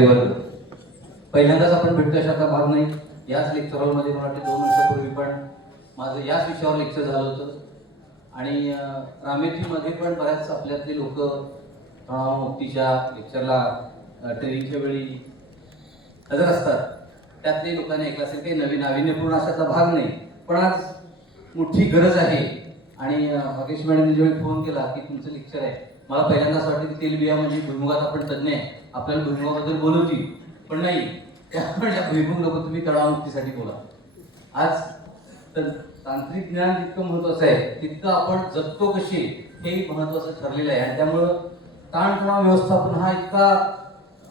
वर्ग पहिल्यांदाच आपण भेटतो अशाचा भाग नाही. याच लेक्चर हॉलमध्ये मला वाटते 2 वर्षापूर्वी पण माझं याच विषयावर लेक्चर झालं होतं आणि रामेथीमध्ये पण बऱ्याच आपल्यातले लोक तणावमुक्तीच्या लेक्चरला ट्रेनिंगच्या वेळी हजर असतात. त्यातले लोकांनी ऐकलं असेल काही नवीन नाविन्यपूर्ण अशाचा भाग नाही, पण आज मोठी गरज आहे. आणि भाग्यश्री मॅडमने जेव्हा फोन केला की तुमचं लेक्चर आहे, मला पहिल्यांदाच वाटलं की तेलबिया म्हणजे भुईमुगात आपण तज्ञ आहे, आपल्याला भुईमुगाबद्दल बोलवती, पण नाही. त्यामुळे भुईमुग नको, तुम्ही तणावमुक्तीसाठी बोला. आज तर तांत्रिक ज्ञान जितकं महत्वाचं आहे तितकं आपण जगतो कसे हे महत्वाचं ठरलेलं आहे. आणि त्यामुळं ताणतणाव व्यवस्थापन हा इतका,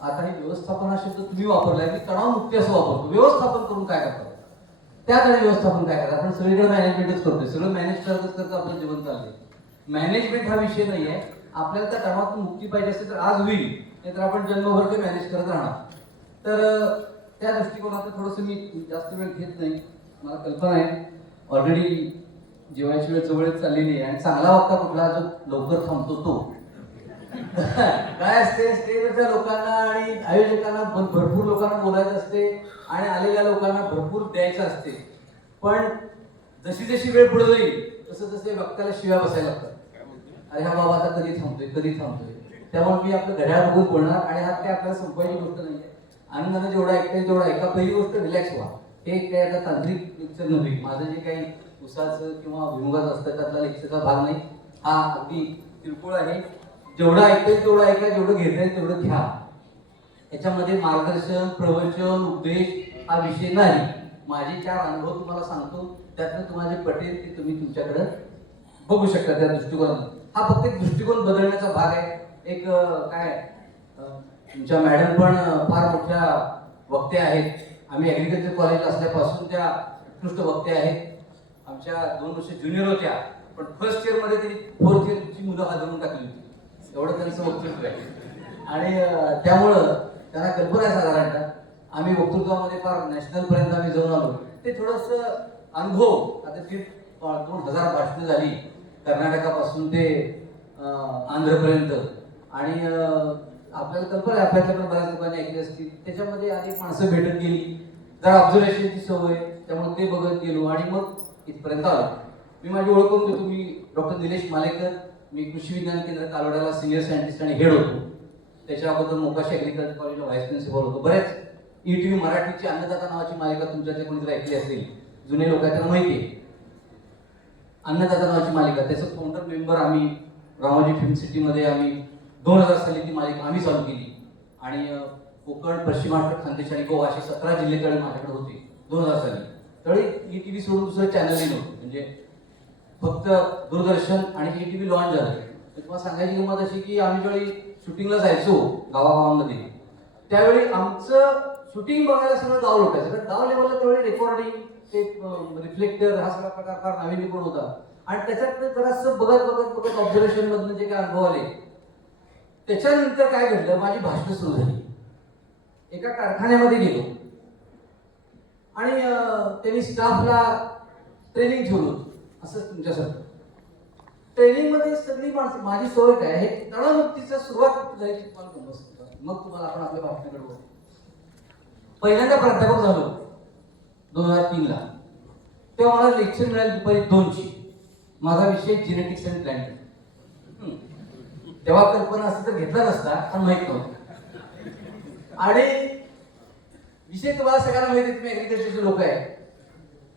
आता हे व्यवस्थापन हा शब्द तुम्ही वापरलाय, की तणावमुक्ती असं वापरतो. व्यवस्थापन करून काय करतो, त्याकडे व्यवस्थापन काय करतात. आपण सगळीकडे मॅनेजमेंटच करतोय, सगळं मॅनेज करतच करतं आपलं जीवन चाललंय. मॅनेजमेंट हा विषय नाही आहे. आपल्याला त्या तणावातून मुक्ती पाहिजे असेल तर आज होईल, नाहीतर आपण जन्मभर ते मॅनेज करत राहणार. तर त्या दृष्टिकोनातून थोडंसं मी जास्त वेळ घेत नाही. मला कल्पना आहे ऑलरेडी जेवायची वेळ जवळच चाललेली आहे आणि चांगला वक्ता कुठला जो लवकर थांबतो तो. काय असते, स्टेजवरच्या लोकांना आणि आयोजकांना भरपूर लोकांना बोलायचं असते आणि आलेल्या लोकांना भरपूर द्यायचं असते. पण जशी जशी वेळ पुढे जाईल तसं तसे वक्त्याला शिव्या बसायला लागतात. अरे हा बाबा आता कधी थांबतोय कधी थांबतोय. त्यामुळे मी आपलं घड्याळ बघून बोलणार आणि हा काय आपल्याला संपवायची गोष्ट नाही आहे. आनंदाने जेवढा ऐकता तेवढा ऐका. पहिली गोष्ट रिलॅक्स व्हा. हे काय आता तांत्रिक लेक्चर नव्हे. माझं जे काही उसाचं किंवा भुईमुगाचं असतं त्यातला लेक्चरचा भाग नाही. हा अगदी किरकोळ आहे. जेवढं ऐकता तेवढं ऐका, जेवढं घेता येईल तेवढं घ्या. याच्यामध्ये मार्गदर्शन, प्रवचन, उपदेश हा विषय नाही. माझे 4 अनुभव तुम्हाला सांगतो, त्यातनं तुम्हाला जे पटेल ते तुम्ही तुमच्याकडे बघू शकता. त्या दृष्टिकोनातून हा फक्त एक दृष्टिकोन बदलण्याचा भाग आहे. एक काय तुमच्या मॅडम पण फार मोठ्या वक्त्या आहेत. आम्ही ॲग्रिकल्चर कॉलेजला असल्यापासून त्या उत्कृष्ट वक्त्या आहेत. आमच्या 2 वर्ष ज्युनियर होत्या, पण फर्स्ट इयरमध्ये त्यांनी 4th इयरची मुलं हलवून टाकली होती. एवढं त्यांचं वक्तृत्व आहे. आणि त्यामुळं त्यांना कल्पना आहे साधारणतः. आम्ही वक्तृत्वामध्ये फार नॅशनलपर्यंत आम्ही जाऊन आलो. ते थोडंसं अनुभव. आता ती 2000 भाषणं झाली कर्नाटकापासून ते आंध्रपर्यंत. आणि आपल्याला कल्पना आहे, आपल्यातल्या पण बऱ्याच लोकांनी ऐकली असतील. त्याच्यामध्ये अनेक माणसं भेटत गेली, जरा ऑब्झर्वेशनची सवय, त्यामुळे ते बघत गेलो आणि मग इथपर्यंत आलो. मी माझी ओळख करून देतो. मी डॉक्टर निलेश मालेकर. मी कृषी विज्ञान केंद्र कालोड्याला सिनियर सायंटिस्ट आणि हेड होतो. त्याच्या अगोदर मोकाशी ॲग्रिकल्चर कॉलेजला व्हाईस प्रिन्सिपल होतो. बऱ्याच ETV मराठीची अन्नदाता नावाची मालिका तुमच्याकडे कोणीतरी ऐकली असेल, जुने लोक आहेत त्यांना माहिती आहे. अन्नदाता नावाची मालिका, त्याचं फाउंडर मेंबर आम्ही. रामोजी फिल्म सिटीमध्ये आम्ही 2000 साली ती मालिका आम्ही चालू केली. आणि कोकण, पश्चिम महाराष्ट्र, खानदेश आणि गोवा असे 17 जिल्हे तळे माझ्याकडे होते 2000 साली. तळे ETV सोडून दुसरं चॅनलही नव्हतं, म्हणजे फक्त दूरदर्शन आणि ETV लॉन्च झालं. तुम्हाला सांगायची गंमत अशी की आम्ही ज्यावेळी शूटिंगला जायचो गावागावांमध्ये, त्यावेळी आमचं शूटिंग बघायला सगळं गाव लोटायचं. कारण गाव लेवलला त्यावेळी रेकॉर्डिंग, ते रिफ्लेक्टर हा सगळा प्रकार फार नाविन्यपूर्ण होता. आणि त्याच्यात जरासं बघत बघत बघत ऑब्झर्वेशन मधनं जे काय अनुभव आले, त्याच्यानंतर काय घडलं, माझी भाषणं सुरू झाली. एका कारखान्यामध्ये गेलो आणि त्यांनी स्टाफला ट्रेनिंग ठेवलं. असंच तुमच्यासारखं ट्रेनिंगमध्ये सगळी माणसं. माझी सवय काय आहे, तणावमुक्तीचा सुरुवात जायची तुम्हाला समजतं, मग तुम्हाला आपण आपल्या भाषणाकडे बोलतो. पहिल्यांदा प्राध्यापक झालो 2003ला. तेव्हा मला लेक्चर मिळाली दुपारी 2ची. माझा विषय जेनेटिक्स अँड प्लॅनिंग. तेव्हा कल्पना असती तर घेतला नसता, पण माहित नव्हतं. आणि विषय तुम्हाला सगळ्यांना माहिती आहे, तुम्ही ॲग्रिकल्चरचे लोक आहे.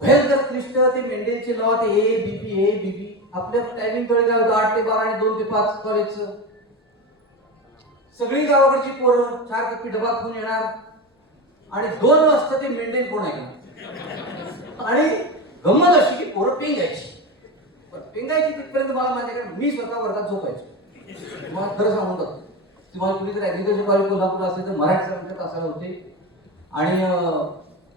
भयंकर क्लिष्ट. ते मेंडेलचे लॉ, ते ए बी. आपल्या टायमिंग थोडे काय होतं, 8 ते 12 आणि 2 ते 5 कॉलेजचं. सगळी गावाकडची पोरं 4 कप्पी डबा खाऊन येणार आणि 2 वाजता ते मेंडेल कोण ऐकणार. आणि गंमत अशी की पोरं पेंगायची. पेंगायची तिथपर्यंत मला माहिती आहे, मी स्वतः वर्गात झोपायचो. तुम्हाला खरं सांगून जातो. तुम्हाला कुठे जर ॲग्रिकल्चर कॉलेज कोल्हापूर असेल तर मराठी सर आमच्या तासाला होते. आणि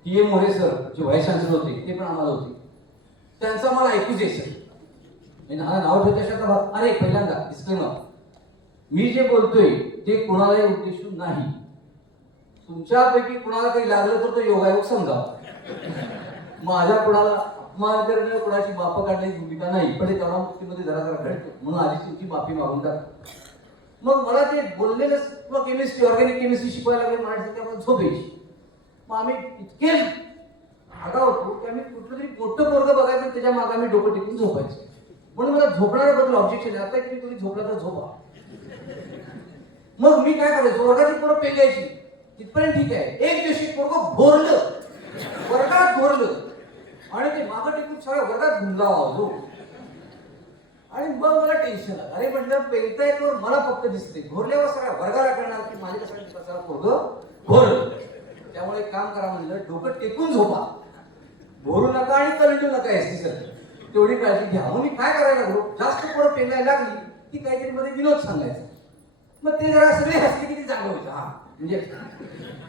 TM मोरे सर जे व्हाईस चान्सलर होते ते पण आम्हाला होते. त्यांचं मला ऐकूच यायचं. नाव ठेवता. अरे पहिल्यांदा डिस्क्लेमर, मी जे बोलतोय ते कुणालाही उद्देशून नाही. तुमच्यापैकी कुणाला काही लागलं तर तो योगायोग समजा. माझा कुणाला अपमान करणं, कुणाची माफं काढण्याची भूमिका नाही. पण हे तणावमुक्तीमध्ये जरा घडतं, म्हणून आधी तुमची माफी मागून टाकतो. मग मला ते बोललेलं किंवा केमिस्ट्री ऑर्गॅनिक केमिस्ट्री शिकवायला लागले म्हणायचं त्यामुळे झोप यायची. मग आम्ही इतके आगा होतो की आम्ही कुठलं तरी मोठं पोरगं बघायचं आणि त्याच्या मागे आम्ही डोकं टेकून झोपायचं. म्हणून मला झोपण्याबद्दल ऑब्जेक्शन आहे. आता की तुम्ही झोपला तर झोपा. मग मी काय करायचो, वर्गाची पोरं पेंगायची तिथपर्यंत ठीक आहे. एक दिवशी पोरगं भोरलं, वर्गात भोरलं आणि ते मागं टेकून सगळ्या वर्गात घुमला जो. आणि मग मला टेन्शन आलं. अरे म्हटलं पेंगता येतो मला फक्त दिसते, घोरल्यावर सगळ्या वर्गाला कळणार की माझ्यासाठी कसा पोरगं घोरलं. त्यामुळे एक काम करा म्हणलं, डोकं टेकून झोपा, भोरू नका आणि कलटू नका एसटी सर, तेवढी काळजी घ्या. मग मी काय करायला लागलो, जास्त पोरं पेंगायला लागली की काहीतरी मध्ये विनोद सांगायचा. मग ते जरा सगळे हसले की ते जागा व्हायचं. हा म्हणजे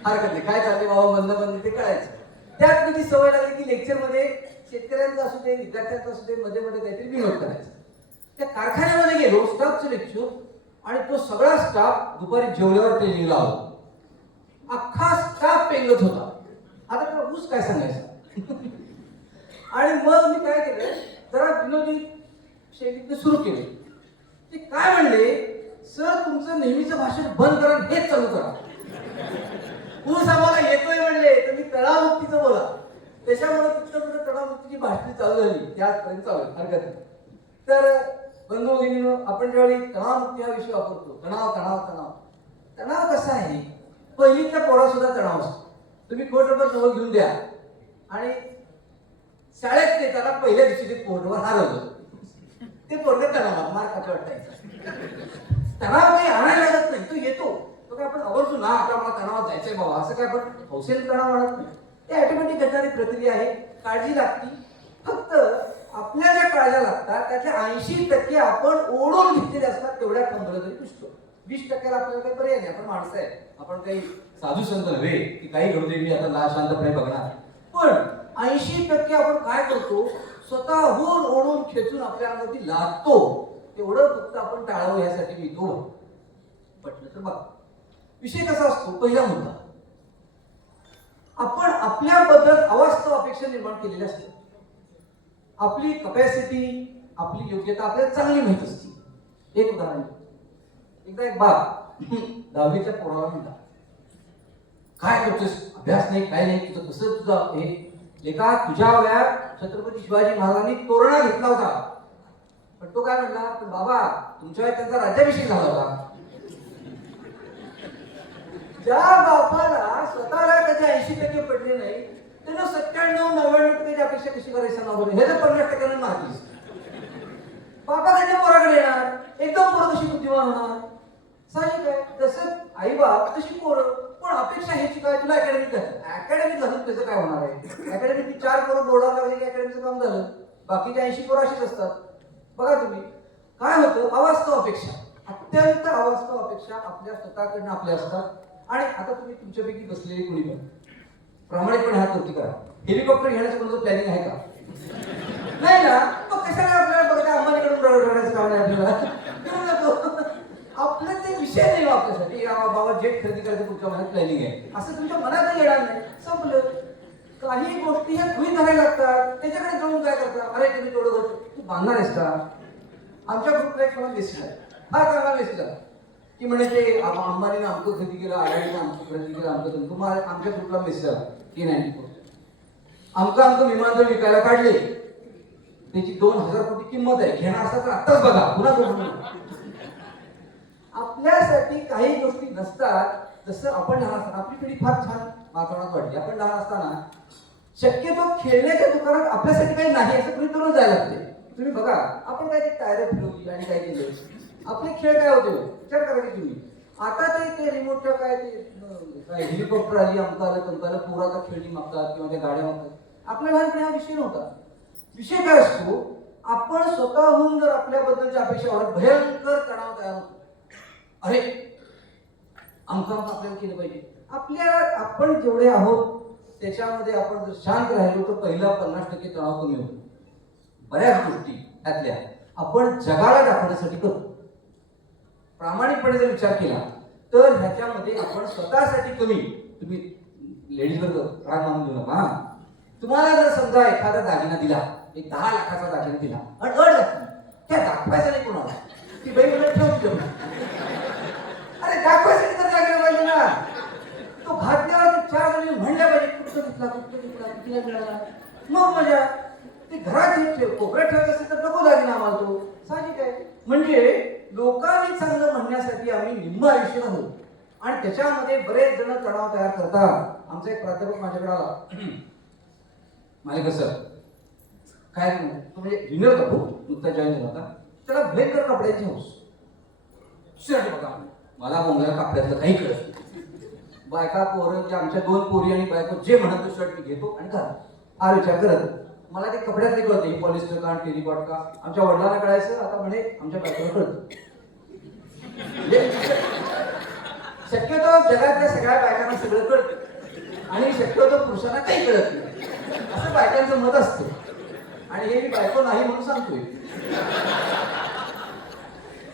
हरकत नाही, काय चालले बाबा बंद बंद ते कळायचं. त्यात कधी सवय लागली की लेक्चरमध्ये शेतकऱ्यांचं असू दे, विद्यार्थ्यांचं असू दे, मध्ये मध्ये काहीतरी विनोद करायचा. त्या कारखान्यामध्ये गेलो, स्टाफचं लेक्चर, आणि तो सगळा स्टाफ दुपारी जेवल्यावर ट्रेनिंगला आलो. अख्खा स्टाफ पेंगत होता. आता त्याला ऊस काय सांगायचं. आणि मग मी काय केलं, जरा विनोदी शैलीत सुरू केले. ते काय म्हणले, सर तुमचं नेहमीचं भाषण बंद करा, हेच चालू करा. ऊस आम्हाला येतोय म्हणले तर मी तणावमुक्तीचं बोला. त्याच्यामुळे तिथं तणावमुक्तीची भाषण चालू झाली, त्याचपर्यंत चालू हरकत नाही. तर बंधू भगिनींनो, आपण ज्यावेळी तणावमुक्ती हा विषय वापरतो, तणाव तणाव तणाव तणाव कसा आहे, पहिलीच्या पोरा सुद्धा तणाव असतो. तुम्ही कोटभर जवळ घेऊन द्या आणि शाळेत नेताना पहिल्या दिवशी ते कोटभर हरवलं, ते पोरगं तणावात मार खाते वाटायचं. तणाव काही आणायला लागत नाही, तो येतो. तो काय आपण आवडतो ना, आता मला तणावात जायचंय बाबा असं काय आपण हौसेने तणाव आणत नाही. ते ऑटोमॅटिक घडणारी प्रक्रिया आहे. काळजी लागती. फक्त आपल्या ज्या काळज्या लागतात त्याच्या 80% आपण ओढून घेतलेले असतात, तेवढ्या थांबलं तरी पुष्ट. 20% आपल्याला काही पर्याय नाही. आपण माणसं आहे, आपण काही साधू संत नव्हे की काही घडू दे मी आता शांतपणे बघणार. पण 80% आपण काय करतो, स्वतःहून ओढून खेचून आपल्या अंगावरती लादतो. तेवढं फक्त आपण टाळावं यासाठी मी तो पटलं तर बघा. विषय कसा असतो, पहिला मुद्दा, आपण आपल्याबद्दल अवास्तव अपेक्षा निर्माण केलेल्या असतात. आपली कपॅसिटी, आपली योग्यता आपल्याला चांगली माहित असते. एक उदाहरण, एकदा एक बाप 10वीच्या पोराला म्हणला, काय करतोस, अभ्यास नाही काय नाही, तुझं कसं तुझं हे एका तुझ्या वयात छत्रपती शिवाजी महाराजांनी तोरणा घेतला होता. पण तो काय म्हणला, पण बाबा तुमच्या वयात त्यांचा राज्याभिषेक झाला होता. ज्या बापाला स्वतःला त्याचे 80% पडले नाही, त्यानं 97-99% अपेक्षा कशी करायचं ना बरं, हे जर 50% मारलीस, बापाकडे पोराकडे येणार, एकदम पोरं कशी बुद्धिमान होणार. साहजिक आहे. जसं आई बाप तशी पोरं. पण अपेक्षा ह्याची काय, तुला अकॅडमिक घालून त्याचं काय होणार आहे. अकॅडमिक 4 पोरं बोर्डावर लागले की अकॅडमिकचं काम झालं, बाकीच्या 80 पोरं अशीच असतात. बघा तुम्ही काय होतं, अवास्तव अपेक्षा, अत्यंत अवास्तव अपेक्षा आपल्या स्वतःकडनं आपल्या असतात. आणि आता तुम्ही तुमच्यापैकी बसलेले कोणी पण प्रामाणिकपणे हात वरती करा. हेलिकॉप्टर घेण्याचं कोणाचं प्लॅनिंग आहे का? नाही ना. मग कशाला आपल्याला बघा अंबानीकडून रडायचं काम आहे आपल्याला. आपलं ते विषय नाही आपल्यासाठी, बाबा जेट खरेदी करायचं तुमच्या मनात प्लॅनिंग आहे असं तुमच्या मनात येणार नाही. संपलं. काही गोष्टी ह्या गृहीत धरायला लागतात. त्याच्याकडे जाऊन काय करतात, अरे तुम्ही तेवढं करतो, तू बांधणार आहेस का? आमच्या ग्रुपला एक मला मेसेज आहे, फार चांगला मेसेज आहे की म्हणजे ते अंबानीनं आमचं खरेदी केलं, अडाणीनं आमचं खरेदी केलं, आमचं तुम्हाला आमच्या ग्रुपला मेसेज आला की नाही आमचं विमानतळ विकायला काढले, त्याची 2000 कोटी किंमत आहे, घेणार असता तर आत्ताच बघा पुन्हा. आपल्यासाठी काही गोष्टी नसतात. जसं आपण लहान असताना, आपली पिढी फार छान वातावरणात वाटली. आपण लहान असताना शक्यतो खेळण्याच्या दुकानात आपल्यासाठी काही नाही असं तुम्ही करून जायला लागते. तुम्ही बघा, आपण काय ते टायर फिरवली आणि काय केलं, आपले खेळ काय होते विचार करा की तुम्ही. आता ते रिमोटच्या काय ते हेलिकॉप्टर आली, अमकाला तमकाला पोराचा खेळणी मागतात किंवा त्या गाड्या मागतात. आपल्या लहानपणी हा विषय नव्हता. विषय काय असतो, आपण स्वतःहून जर आपल्याबद्दलच्या अपेक्षा वाढत भयंकर तणाव तयार होतो. अरे आमचं आपल्याला केलं पाहिजे. आपण जेवढे आहोत त्याच्यामध्ये आपण जर शांत राहिलो तर पहिला 50% तणाव कमी होतो. बऱ्याच गोष्टी त्यातल्या आपण जगाला दाखवण्यासाठी करतो. प्रामाणिकपणे जर विचार केला तर ह्याच्यामध्ये आपण स्वतःसाठी कमी. तुम्ही लेडीजवर राग मानून देऊ नका. तुम्हाला जर समजा एखादा दागिना दिला, एक 10 लाखाचा दागिना दिला आणि दाखवली, त्या दाखवायचा नाही कोणाला, ती बाई मला ठेवून अरे दाखवायसाठी तर लागलं पाहिजे ना. तो घातल्यावर 4 जणी म्हणल्या पाहिजे कुठं घेतला कितीला मिळाला, मग मजा. ते घरात कोपऱ्यात ठेवत असेल तर नको दागिना आम्हाला तो, साहजिक आहे. म्हणजे लोकांनी चांगलं म्हणण्यासाठी आम्ही निम्म आयुष्य घालू आणि त्याच्यामध्ये बरेच जण तणाव तयार करतात. आमचा एक प्राध्यापक माझ्याकडे आला, मालिक सर काय तो म्हणजे विनर का खूप नुकता जॉईन झाला होता. त्याला भयंकर कपड्याची हौस. शर्ट बघा, मला बोंगल्या कपड्यातलं काही कळत नाही. बायका पोरं जे आमच्या 2 पोरी आणि बायको जे म्हणत तो शर्ट मी घेतो आणि घालतो. हा विचार करत मला ते कपड्यातले कळते, हे पॉलिस्टर का टेरिकॉट का. आमच्या वडिलांना कळायचं, आता म्हणे आमच्या बायकोला कळतं. शक्यतो जगातल्या सगळ्या बायकांना सगळं कळतं आणि शक्यतो पुरुषांना काही कळत नाही असं बायकांचं मत असतं. आणि हे मी बायको नाही म्हणून सांगतोय.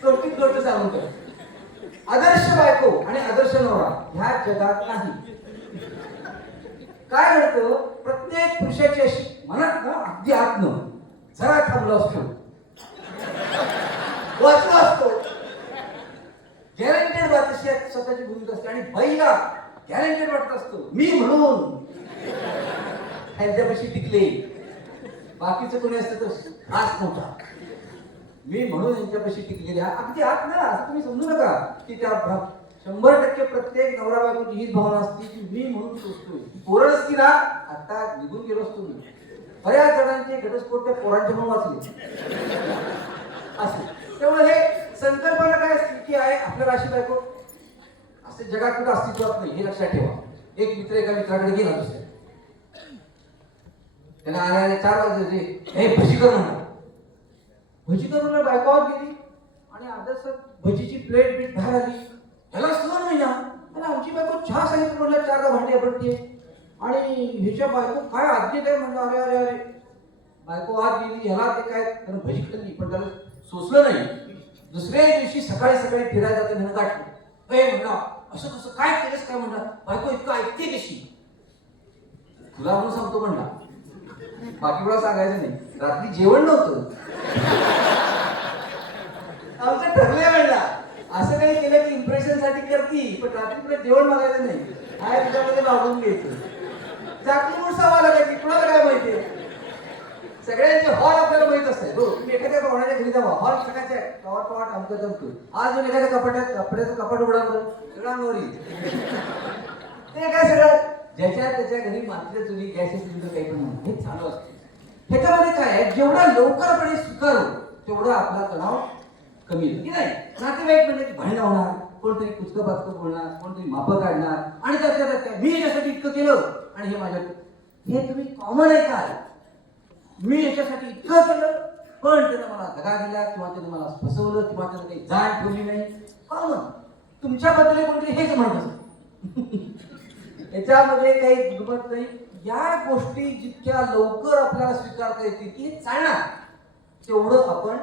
कौतुक गोष्ट सांगून तर आदर्श बायको आणि आदर्श नवरा ह्या जगात नाही. काय घडतं, प्रत्येक पुरुषाची अशी मनात ना अगदी आतनं जरा थांबलो असतो, वाचला असतो, गॅरंटेड बात अशी स्वतःची भूमिका असते आणि बाईला गॅरंटेड वाटत असतो मी म्हणून त्यांच्यापाशी टिकले. बाकीचं कोणी असतं तर खास नव्हता, मी म्हणून यांच्यापाशी टिकलेल्या अगदी आत ना. असं तुम्ही समजू नका की त्या 100% प्रत्येक नवरा बायकोची हीच भावना असते की मी म्हणून सोचतोय. पोरं असती ना आता निघून गेलो असतो मी. बऱ्याच जणांचे घटस्फोट त्या पोरांच्या म्हणून वाचले असे. त्यामुळे हे संकल्पना काय असते की आहे आपल्या राशी बायको असे जगात कुठं अस्तित्वात नाही, हे लक्षात ठेवा. एक मित्र एका मित्राकडे गेला दुसऱ्या, त्याला आल्याने 4 वाजले, हे भजी कर म्हणा. भजी करून बायको आत गेली आणि आदर्श भजीची प्लेट बीट बाहेर आली. ह्याला सहन नाही ना, आणि आमची बायको चहा सांगितलं म्हणलं 4 भांडी आपटते आणि ह्याच्या बायको काय आज्ञे काय म्हणलं. अरे अरे अरे बायको आत गेली, ह्याला ते काय त्यानं भजी खाल्ली पण त्याला सोचलं नाही. दुसऱ्या दिवशी सकाळी सकाळी फिरायला जाते म्हणून गाठलं. म्हणला असं कसं काय केलंस काय म्हणला. बायको इतकं ऐकते कशी, तुला म्हणून सांगतो म्हणला, बाकी वेळा सांगायचं नाही. रात्री जेवण नव्हतं आमचं ठरलंय म्हणला. असं काही केलं की इम्प्रेशन साठी करती, पण रात्री तुला जेवण मागायचं नाही, काय तुझ्यामध्ये मागून घ्यायचं. जाती म्हणून सवाल लागायची, कुणाला काय माहितीये. सगळ्यांचे हॉल आपल्याला माहित असते. हो तुम्ही एखाद्या पाहुण्याच्या घरी जावा, हॉल सगळ्याचे कवाट आमचं जमतो. आज मी एखाद्या कपड्याचं कपाट उघडावं सगळ्यांवरी ते काय सगळं ज्याच्या घरी मात्र चुली गॅस सिलेंडर काही पण म्हणून हे चालू असते. ह्याच्यामध्ये काय आहे, जेवढा लवकरपणे स्वीकारू तेवढा आपला तणाव कमी होईल की नाही. नातेवाईक म्हणजे भांडण होणार, कोणतरी कुचकं पाचकं बोलणार, कोणतरी मापं काढणार आणि त्याच्या मी याच्यासाठी इतकं केलं आणि हे माझ्या, हे तुम्ही कॉमन आहे काय. मी याच्यासाठी इतकं केलं पण त्यानं मला दगा दिला किंवा त्यानं मला फसवलं किंवा त्यानं काही जाण ठेवली नाही. कॉमन तुमच्याबद्दल कोणतरी हेच म्हणत असतं. याच्यामध्ये काही गमत नाही. या गोष्टी जितक्या लवकर आपल्याला स्वीकारता येतील की चालणार तेवढं आपण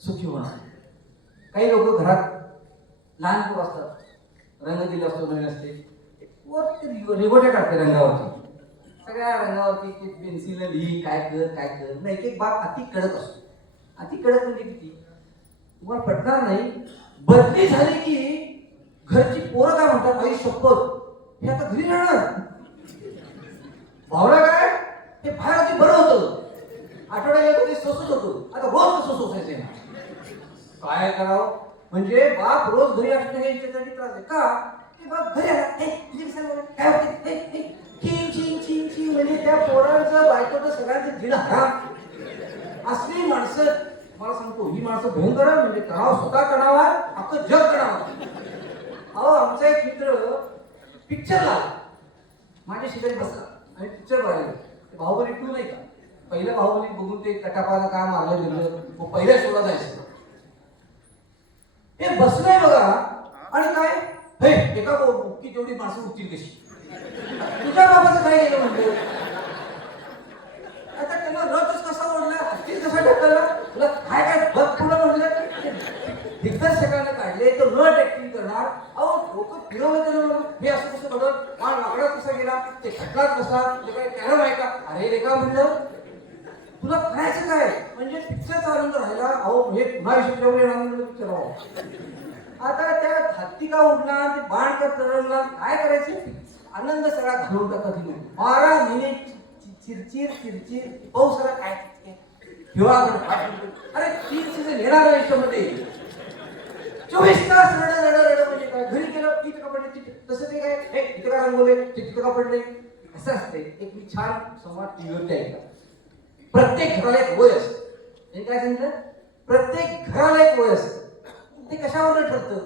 सुखी होणार. काही लोक घरात लहान पोरं असतात, रंग दिला असतो नवीन असते, वर रेगोट्या काढते रंगावरती, सगळ्या रंगावरती ते पेन्सिल लिही काय कर नाही. एक बाब अति कडक असतो. अति कडक म्हणजे किती तुम्हाला पटणार नाही. बदली झाली की घरची पोरं काय म्हणतात, आई शपथ हे आता घरी राहणार. भावना काय ते बाहेर अगदी बरं होतं, आठवड्याला ते सोसत होतं, आता रोज कसं सोसायचं काय करावं. म्हणजे बाप रोज घरी असणं हे याच्यासाठी त्रास आहे का, ते बाप घरी आला काय होते म्हणजे त्या पोरांचं बायकोचं सगळ्यांचं दिलं हराम. असली माणसं मला सांगतो, ही माणसं भयंकर म्हणजे तणाव, स्वतः तणावात अख्खं जग तणावात. अहो आमचा एक मित्र पिक्चरला माझ्या शेजारी बसला आणि पिक्चर बघायला. बाहुबली 2 नाही का, पहिलं बाहुबली बघून ते कटापाला काय मारलं गेलं, मग पहिल्या शोला जायचं. ते बसलंय बघा आणि काय हे एका की तेवढी माणसं उठतील कशी, तुझ्या बाबाचं काय गेलं म्हणतो. आता त्याला रथच कसा ओढला, हत्तीच कसा ढकलला, तुला काय काय बघ पुढं म्हणलं. दिग्दर्शकाने काढले तर रथ ऍक्टिंग करणार. अहो लोक फिरवलं त्याला, हे असं कसं घडत, मान वाकडा कसा गेला, ते खटलाच कसा, ते काय कॅरम आहे का. अरे रे का म्हणलं तुला करायचं काय, म्हणजे पिक्चरचा आनंद राहिला. अहो हे पुन्हा विषय येणार पिक्चर. आता त्या हत्ती का उडला ते बाण का तरंगला काय करायचं आनंद सगळा घालून टाकत नाही 12 महिने चिरचिर चिरचिर पाऊस सगळा काय अरे 3 सीझन येणार आयुष्यामध्ये 24 तास रड म्हणजे काय घरी गेलं की का पडले तसं ते काय हे इथे का रंगवले तिथे का पडले असं असते एक मी छान संवाद टीव्हीवरती ऐकला प्रत्येक घराला एक वय असतं हे काय सांगितलं प्रत्येक घराला एक वय असतं ते कशावर ठरतं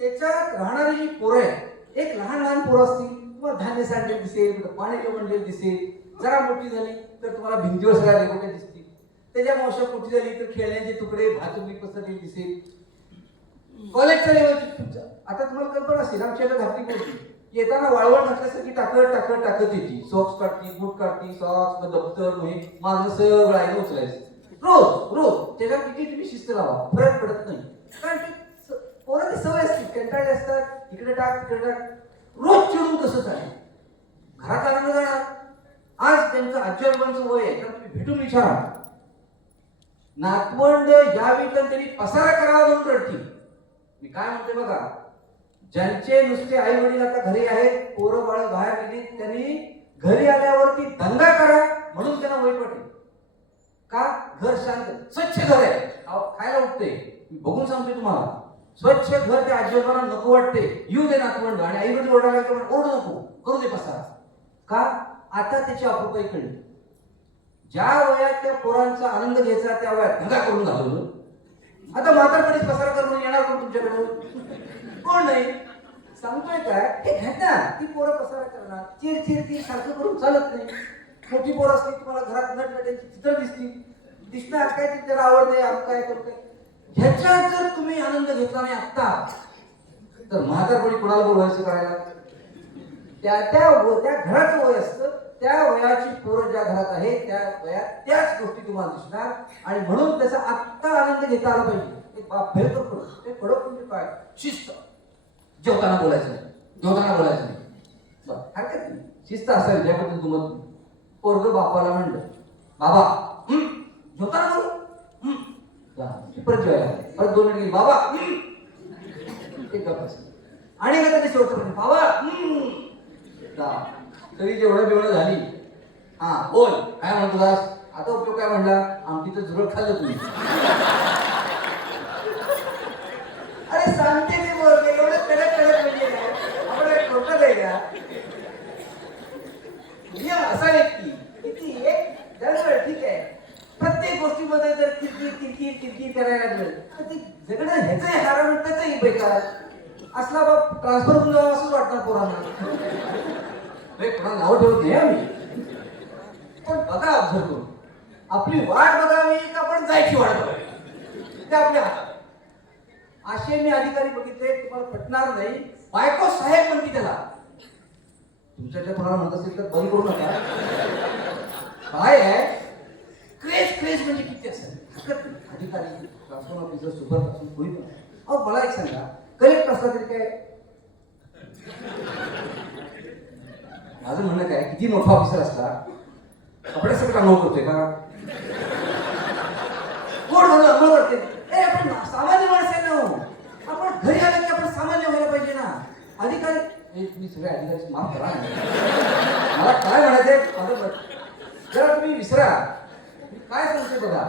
त्याच्यात राहणारी जी पोरं आहे एक लहान पोरं असतील किंवा धान्य सांडलेलं दिसेल पाणी बनलेलं दिसेल जरा मोठी झाली तर तुम्हाला भिंतीवर सगळ्या रेगोट्या दिसतील त्याच्या मावशा मोठी झाली तर खेळण्याचे तुकडे भातुकडी पसरलेली दिसेल कॉलेजच्या लेवलची आता तुम्हाला कल्पना असेल आमच्याकडे घातली होती येताना वाळवण घातल्यासारखी टाकत येते सॉक्स काढती बूट काढती सॉक्स दप्तर माझं सगळं आहे उचलायचं रोज त्याच्यावर किती तुम्ही शिस्त लावा फरक पडत नाही कारण ते पोरांची सवय असते कंटाळले असतात इकडे टाक रोज चिडून तसंच आहे घरात आनंद जाणार आज त्यांचं आजी आजोबांचं वय आहे तर तुम्ही भेटून विचारा नातवंड यावी तर त्यांनी पसारा करावा म्हणून रडतील मी काय म्हणते बघा ज्यांचे नुसते आई वडील आता घरी आहेत पोरं बाळ बाहेर गेली त्यांनी घरी आल्यावरती दंगा करा म्हणून त्यांना वय पडले का घर शांत स्वच्छ घर आहे खायला उठते मी बघून सांगते तुम्हाला स्वच्छ घर त्या आजीबाबांना नको वाटते येऊ दे नातवंड आणि आई वडील ओरडायला ओरडू नको करू दे पसारा का आता त्याची अपुपाई कळली ज्या वयात त्या पोरांचा आनंद घ्यायचा त्या वयात दंगा करून घालवलं आता म्हातारपणीच पसारा करून येणार कोण तुमच्याकडे कोण नाही सांगतोय काय हे घ्या ती पोरं पसारा करणार चिर सारखं करून चालत नाही मोठी पोरं असली तुम्हाला घरात नटनट्यांची चित्र दिसणार काय ती त्याला आवड नाही आप काय करतोय ह्याच्यात जर तुम्ही आनंद घेतला नाही आत्ता तर म्हातारपणी कोणाला बोलवायचं करायला त्या घराचं वय असतं त्या वयाची पोरं ज्या घरात आहे त्या वयात त्याच गोष्टी तुम्हाला दिसणार आणि म्हणून त्याचा आत्ता आनंद घेता आला पाहिजे एक बाप भेटतो कडक ते कडक म्हणजे काय शिस्त जेवताना बोलायचं नाही हरकत नाही शिस्त असावी ज्याबद्दल तुम्हाला पोरग बापाला म्हणलं बाबा जेवताना बोलू परत जेवायला परत 2 मिनिट गेली बाबा एक गप्प आणि का ते शेवटचं बाबा तरी जेवढं बिवढं झाली हा बोल काय म्हणतो दास आता उपयोग काय म्हणला आमची तर झुरळ खाल्लं तुम्ही अरे सांगते मी बोलते एवढं कडक म्हणजे काय आपण टोटल आहे का असा व्यक्ती किती एक दरवेळ ठीक आहे प्रत्येक गोष्टीमध्ये जर किरकिर करायला लागलं तर ती जगणं ह्याचंही हारा त्याचंही बेकार असला बाप ट्रान्सफर होऊन जावं असंच वाटणार पोरांना कोणाला नाव ठेवत नाही आम्ही पण बघा ऑब्झर्व करून आपली वाट बघावी का आपण जायची वाट बघावी ते आपल्या हातात असे मी अधिकारी बघितले तुम्हाला पटणार नाही बायको साहेब म्हणते त्याला तुमच्याकडे कोणाला म्हणत असेल तर बंद करू नका काय आहे क्रेज म्हणजे किती असेल अधिकारी ट्रान्सफर ऑफिसर सुपर कोणी पण अहो मला एक सांगा कलेक्ट असला तरी काय माझं म्हणणं काय किती मोठा ऑफिसर असला कपडे सगळं अंघोळ करतोय का कोण म्हणून अंघोळ करते आपण सामान्य माणसं आहे ना आपण घरी आलं की आपण सामान्य व्हायला पाहिजे ना अधिकारी तुम्ही सगळे अधिकारी माफ करा मला काय म्हणायचंय जरा तुम्ही विसरा मी काय सांगते बघा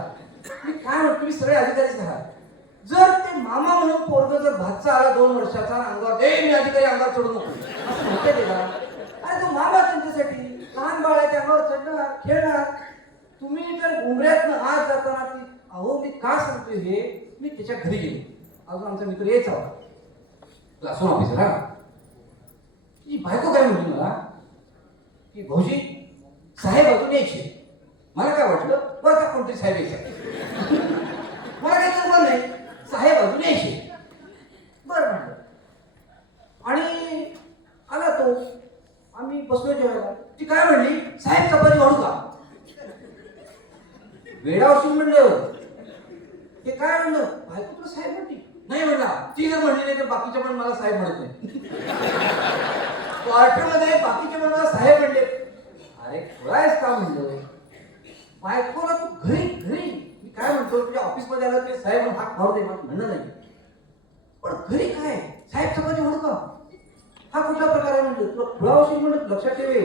मी काय म्हणतो तुम्ही सगळे अधिकारीच आहात जर ते मामा म्हणून पोरग जर भातचा आला 2 वर्षाचा अंगावर मी अधिकारी अंगावर चढू नको असं म्हणते ते का अरे तो मामा तुमच्यासाठी लहान बाळ आहे अंगावर चढणार खेळणार तुम्ही जर घुमऱ्यातनं आज जाताना ती अहो मी का सांगतोय हे मी त्याच्या घरी गेलो अजून आमचा मित्र यायचा क्लासरूम ऑफिसर हा ही बायको काय म्हणली मला की भाऊजी साहेब अजून यायचे मला काय वाटलं बरं का कोणतरी साहेब यायचे मला काही चुकलं नाही साहेब अजून यायचे बरं म्हणलं आणि आला तो आम्ही बसलो जेवायला ती काय म्हणली साहेब चपाती वाढू का वेडावसून म्हणलं ते काय म्हणलं बायको तुला साहेब म्हणती नाही म्हणला ती जर म्हणली नाही तर बाकीच्या पण मला साहेब म्हणत नाही क्वार्टरमध्ये बाकीचे पण मला साहेब म्हणले अरे खुळायच का म्हणलं बायकोला तू घरी मी काय म्हणतो तुझ्या ऑफिसमध्ये आला ते साहेब हाक मारू दे म्हणणं नाही पण घरी काय साहेब चपाती हुडका, हा कुठला प्रकार आहे म्हणजे तुला खुळावशी म्हणत लक्षात ठेवे,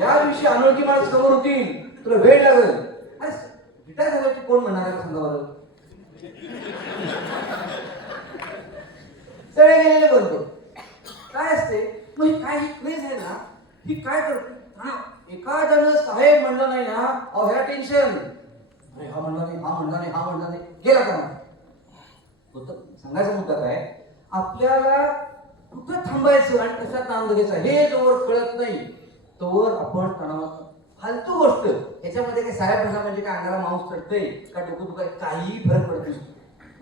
या दिवशी अनोळखी माणसं समोर होतील, तुला वेळ लागेल. अरे रिटायर झाल्याची कोण म्हणणार आहे सांगा बरं. सगळे गेलेले बोलतो काय असते मग ही काय ही क्रेज आहे ना, ही काय करते एखाद्यानं साहेब म्हणलं नाही ना, अहो ह्या टेन्शन, अरे हा म्हणला नाही, हा म्हणला नाही, हा म्हणला नाही, गेला का होतं. सांगायचा मुद्दा काय, आपल्याला कुठं थांबायचं आणि कशात आनंद घ्यायचा हे जोवर कळत नाही तोवर आपण तणावात. फालतू गोष्ट याच्यामध्ये काही साहेब म्हणा म्हणजे काय अंगाला मांस चढतंय का डोकं दुखाय काही फरक पडत नाही.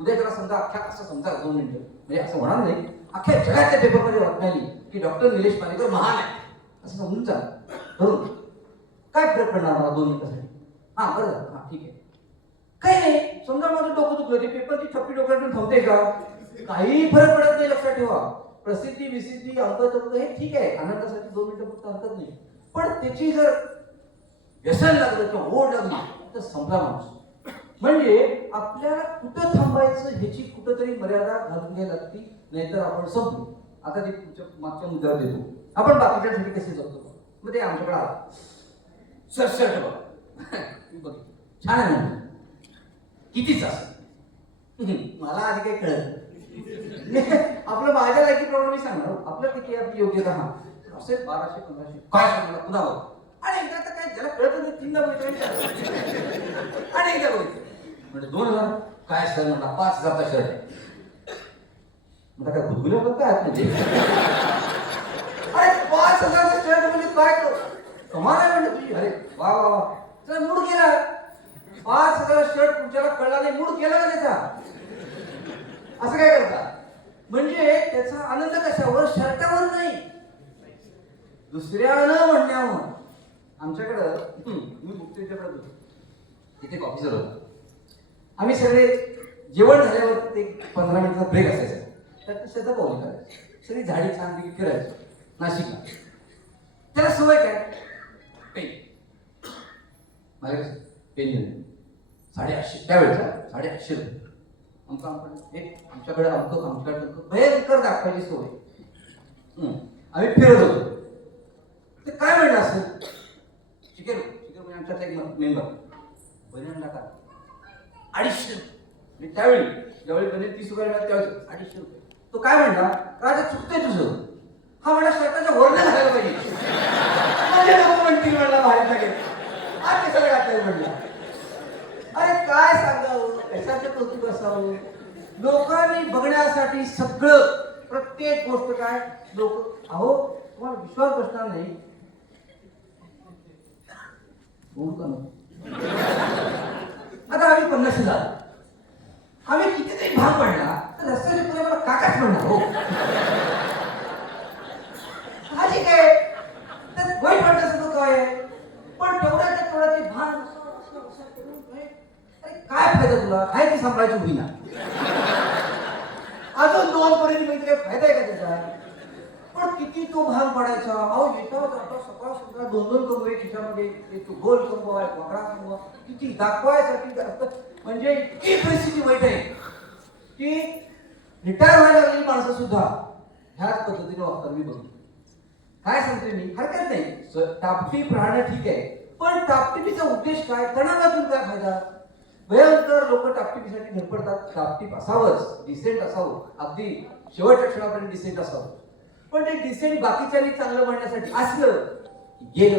उद्या त्याला समजा अख्ख्या असं समजा 2 मिनिटं म्हणजे असं होणार नाही, अख्ख्या जगाच्या पेपरमध्ये बातमी आली की डॉक्टर निलेश पालेकर महान आहे असं समजून चाल बरोबर, काय फरक पडणार मला 2 मिनिटासाठी. हा बरं हा ठीक आहे, काही नाही. समजा माझं डोकं दुखलं, ती पेपरची छप्पी डोक्यातून थांबते का, काही फरक पडत नाही. लक्षात ठेवा, प्रसिद्धी विसिद्धी अंक तंक हे ठीक आहे, आनंदासाठी 2 मिनिटं फक्त हरकत नाही, पण त्याची जर व्यसन लागलं किंवा ओढ लागली तर संपला माणूस. म्हणजे आपल्याला कुठं थांबायचं ह्याची कुठंतरी मर्यादा घालून घ्यायला लागती, नाहीतर आपण संपलो. आता ते तुमच्या मागच्या मुद्द्यावर देतो, आपण बाकीच्यासाठी कसे जगतो. मग ते आमच्याकडे आलं सरसट बघ छान आहे म्हणून कितीच असं मला आधी काही कळत आपलं माझ्या लायकीप्रमाणे मी सांगणार, आपलं किती आपली योग्यता हा असेल 1200-1500 काय सांगणार पुन्हा बघ. आणि एकदा तर काय ज्याला कळत नाही 3दा बघितलं आणि एकदा बघितलं म्हणजे 2000 काय सर म्हणला 5000चा शर्ट आहे. म्हणता काय गुदगुल्या पण काय म्हणजे अरे 5000चा शर्ट म्हणजे काय कमाल आहे म्हणजे तुझी. अरे वा वा वा, चला मूड गेला. 5000 शर्ट तुमच्याला कळला नाही, मूड गेला ना त्याचा. असं काय करता म्हणजे त्याचा आनंद कशावर, शर्टावर नाही दुसऱ्यानं म्हणण्यावर. आमच्याकडं मी मुक्तीच्याकडे तिथे एक ऑफिसर होता, आम्ही सगळे जेवण झाल्यावर ते 15 मिनिटाचा ब्रेक असायचा, तर ते सध्या पाहून करायचं, सगळी झाडी छानपैकी फिरायचं नाशिकला. त्याला सवय काय, पेन मला कसं पेन घेऊन 850 त्यावेळेचा 850 रुपये आमच्याकडे भयंकर दाखवायची सवय. आम्ही फिरत होतो, ते काय म्हणलं असेल चिकेन म्हणजे आमच्यात एक मेंबर बनेन का 250 रुपये. त्यावेळी ज्यावेळी बनेन 30 रुपये मिळाले त्यावेळी 250 रुपये. तो काय म्हणला, राजा चुकते तुझं, हा म्हणा शर्टाच्या वरनं घालायला पाहिजे म्हणजे लोक म्हणतील म्हणला भारी लागेल हा कशाला घातलं म्हणला. अरे काय सांगावं, कशाचं कौतुक असावं. लोकांनी बघण्यासाठी सगळं प्रत्येक गोष्ट काय लोक. अहो तुम्हाला विश्वास बसणार नाही, आता आम्ही 50 झालो, आम्ही कितीतरी भाग पडला तर रस्त्याच्या पुढे मला काकाच म्हणणार हो साहजिक आहे, तर वाईट वाटण्याचं काय आहे. पण तेवढ्या ते भाग काय फायदा तुला, काय ती सांभाळायची होईना अजून 2 पर्यंत काही फायदा आहे का त्याचा. पण किती तो भाग पडायचा. अहो येता जाता सकाळ सकाळ 2-2 कमवे खिशामध्ये, एक गोल कमवा, एक वाकडा कमवा, किती दाखवायसाठी. म्हणजे इतकी परिस्थिती वाईट आहे की रिटायर व्हायला लागलेली माणसं सुद्धा ह्याच पद्धतीने वागतात. मी बघतो काय सांगते मी, हरकत नाही टापटीप राहणं ठीक आहे, पण टापटीपीचा उद्देश काय, तणावातून काय फायदा. भयंकर लोक टापटीपीसाठी धडपडतात. टापटीप असावंच, डिसेंट असावं, अगदी शेवटच्या क्षणापर्यंत डिसेंट असावं. पण ते डिसेंट बाकीच्यांनी चांगलं म्हणण्यासाठी असलं गेलं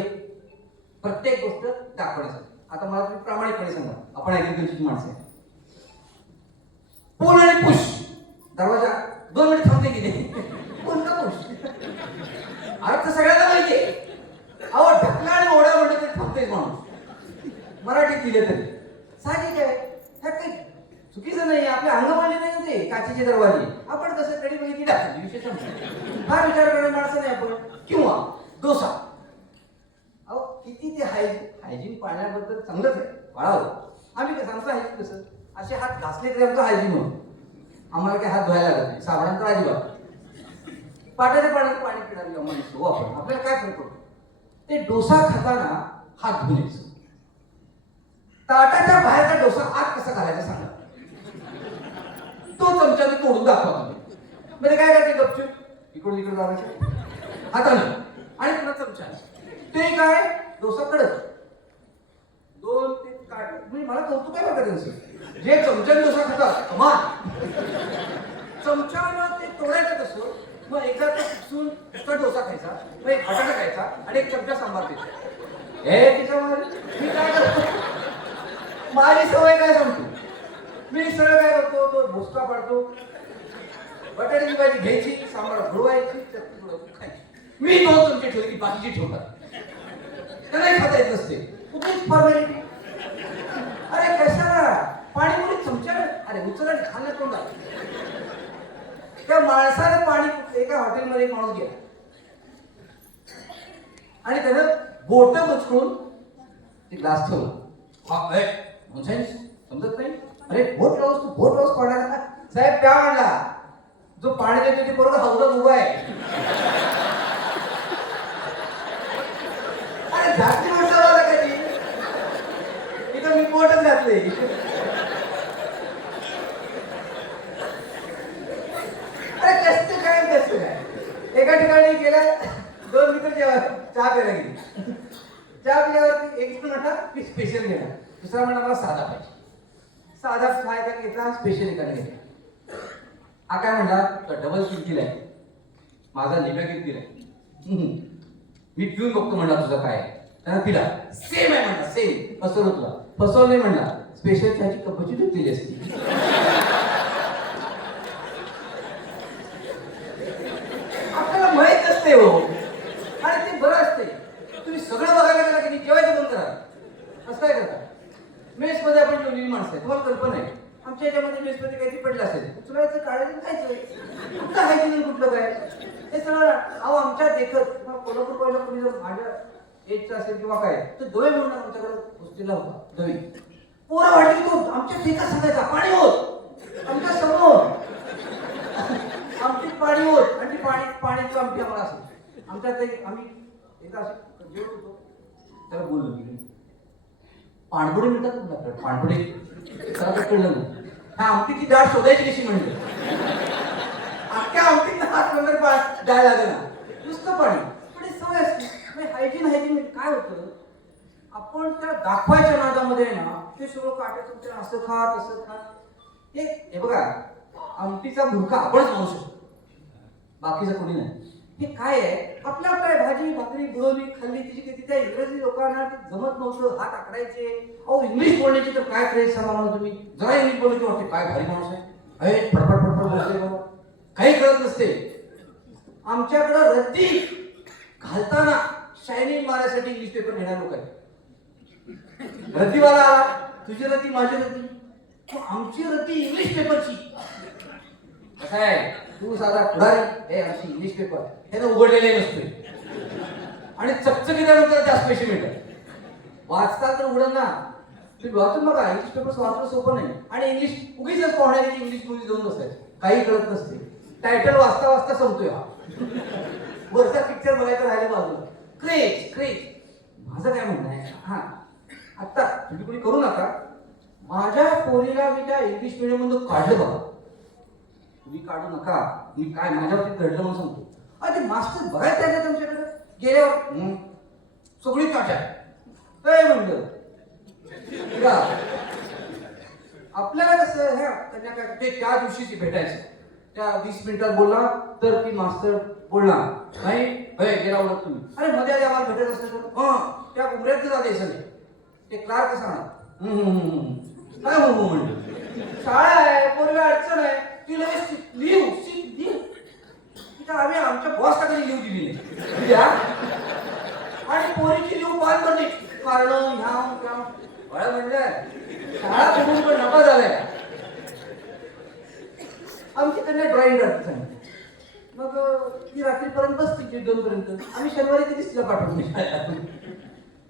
प्रत्येक गोष्ट दाखवण्यासाठी. आता मला तुम्ही प्रामाणिकपणे सांगा, आपण ऍग्रिकल्चरची माणसं आहे, पूल आणि पुश दरवाजा 2 मिनिट थांबते गेले कोणता पुश अर्थ सगळ्यांना माहितीये. अहो ढकला आणि ओढा म्हणलं तरी थांबतेच माणूस, मराठीत दिले तरी साहजिक आहे. ह्यात काही चुकीचं नाही, आपले अंग मांडले नाही ते काचेचे दरवाजे. आपण कसं कडी बघितली टाकली विशेष फार विचार करणारे माणसं नाही आपण. किंवा डोसा, अहो किती ते हायजीन पाळण्याबद्दल चांगलंच आहे बाळावर. आम्ही कसं आमचं हायजीन कसं, असे हात घासले तरी आमचं हायजीन होतं. आम्हाला काही हात धुवायला लागत नाही, साबणांतर अजिबात. पाटाच्या पाण्यात पाणी पिणारी माणसं हो आपण, आपल्याला काय फरक पडतो. ते डोसा खाताना हात धुण्याचं, ताटाच्या बाहेरचा डोसा आत कसा घालायचा सांगा, तो चमच्याने तोडून दाखवा तुम्ही. म्हणजे काय करते गपचूप इकडून तिकडे जायचं हातानं आणि पुन्हा चमचा ते काय डोसा कडक 2 ते काट म्हणजे मला कौतुक आहे बघा त्यांचं जे चमच्याने डोसा खातात कमाल चमच्यानं ते तोडायचं कसं मग एकदा तो शिकसून नुसता डोसा खायचा मग एक बटाटा खायचा आणि एक चमचा सांबार द्यायचा हे त्याच्यामध्ये मी काय करतो माझी सवय काय सांगतो मी सरळ काय करतो तो भोसका पाडतो बटाट्याची भाजी घ्यायची सांबार भरवायची खायची मी 2 चमचे ठेवले की बाकीची ठेवतात त्यांनाही खाता येत नसते कुठलीच फॉर्मॅलिटी अरे कशाला पाणीपुरी चमच्या अरे उचला खाल्लं कोण त्या माणसाने पाणी एका हॉटेलमध्ये एक माणूस गेला आणि त्यानं बोट बचकून ते ग्लास ठेवला समजत नाही अरे बोट लावूस पाण्याला साहेब प्या म्हणला जो पाणी देतो ते बरोबर हौदात उभा आहे अरे जास्ती माणसाला कधी इथं मी बोटच घातले अरे कसं काय एका ठिकाणी गेला 2 मित्र चहा प्यायला गेली चहा पिल्यावरती एक म्हणा मी स्पेशल घेणार दुसरा म्हणा मला साधा पाहिजे साधा चहा एकाने घेतला स्पेशल एकाने घेतला हा काय म्हणला डबल किंमतीला आहे माझा निम्या किंमतीला आहे मी पिऊन बघतो म्हणला तुझा काय त्यानं पिला सेम आहे म्हणला सेम फसवलं तुला फसवलं नाही म्हणला स्पेशल चहाची कपची दूध दिली असती आपल्याला माहित असते हो आणि ते बरं असते तुम्ही सगळं बघायला गेला की जेवायचं बंद करा असं काय करता मेस मध्ये आपण जेवलेली माणसं आहे तुम्हाला कल्पना आहे आमच्या याच्यामध्ये मेस मध्ये काहीतरी पडलं असेल उचलायचं काढायचं खायचं कुठलं खायचं कुठलं काय हे सगळं अहो आमच्या देखत कोल्हापूर कोल्हापूर जर माझ्या एजचा असेल किंवा काय तर दवे म्हणून आमच्याकडे गोष्टीला होता दवी पोरं वाटली तो आमच्या देखत सांगायचा पाणी होत आमच्या समोर आमची पाणी होत आणि ती पाण्याची आमची आम्हाला असेल आमच्यात आम्ही एकदा असं जेवत होतो त्याला बोललो की पाणबुडे मिळतात तुमच्याकडे पाणबुडे त्याला कळलं नाही ह्या आमटीची डाळ शोधायची कशी म्हणली अख्ख्या आमटीत हात नंतर डाळ लागेल ना नुसतं पाणी पण सवय असते हायजीन काय होतं आपण त्या दाखवायच्या नादामध्ये ना ते सगळं काट्याचं असं खा तसं खा हे बघा आमटीचा भुरका आपणच म्हणू शकतो बाकीचं कोणी नाही हे काय आहे आपल्या भाजी भाकरी बुडवली खाल्ली तिची त्या इंग्रजी लोकांना जमत नव्हतं हात आकडायचे अहो इंग्लिश बोलण्याची तर काय क्रेज सांगा तुम्ही जरा इंग्लिश बोलायची वाटते काय भारी माणूस आहे अरे फडफड बोलते बाबा काही कळत नसते आमच्याकडं रद्दी घालताना शायनिंग मारण्यासाठी इंग्लिश पेपर घेणार लोक आहेत रद्दीवाला आला तुझी रद्दी माझी रद्दी आमची रद्दी इंग्लिश पेपरची कसं आहे तू साधा पुढारी हे आमची इंग्लिश पेपर हे ना उघडलेले नसतोय आणि चकचकीच्यानंतर जास्त पैसे मिळतात वाचता तर उघडत ना तुम्ही वाचून बघा इंग्लिश पेपर वाचणं सोपं नाही आणि इंग्लिश उगीच पाहण्याची इंग्लिश मूवी जाऊन बसायचं काही कळत नसते टायटल वाचता वाचता संपतोय हा वरचा पिक्चर बघायचं राहिलं बाजूला क्रेज माझं काय म्हणणं आहे हा आता तुम्ही कोणी करू नका माझ्या पोरीला मी त्या इंग्लिश मीडियम मधून काढलं बघा तुम्ही काढू नका मी काय माझ्यावरती घडलं म्हणून सांगतो अरे मास्टर बघायचं त्याच्या तुमच्याकडे गेल्यावर सगळी काट्या काय म्हणलं आपल्याला कसं ह्या ते त्या दिवशीची भेटायचं त्या 20 मिनिटात बोलला तर ती मास्टर बोलणार नाही गेला बोलत तुम्ही अरे मध्ये आधी आम्हाला भेटत असेल तर त्या उमऱ्यात जाते सगळे ते क्लार्क सांगणार काय हो म्हणलं शाळा आहे पोरगी अडचण आहे ती लगेच लिहू तिथं आम्ही आमच्या बॉसला कधी लिहू दिली नाही आणि पोरीची लिहू पान भरली कारण ह्या म्हणलं शाळा बघून पण नफा झालाय आमची त्यांना ड्रॉइंग राहते मग ती रात्रीपर्यंत बसते 2 पर्यंत आम्ही शनिवारी कधीच तिला पाठवतो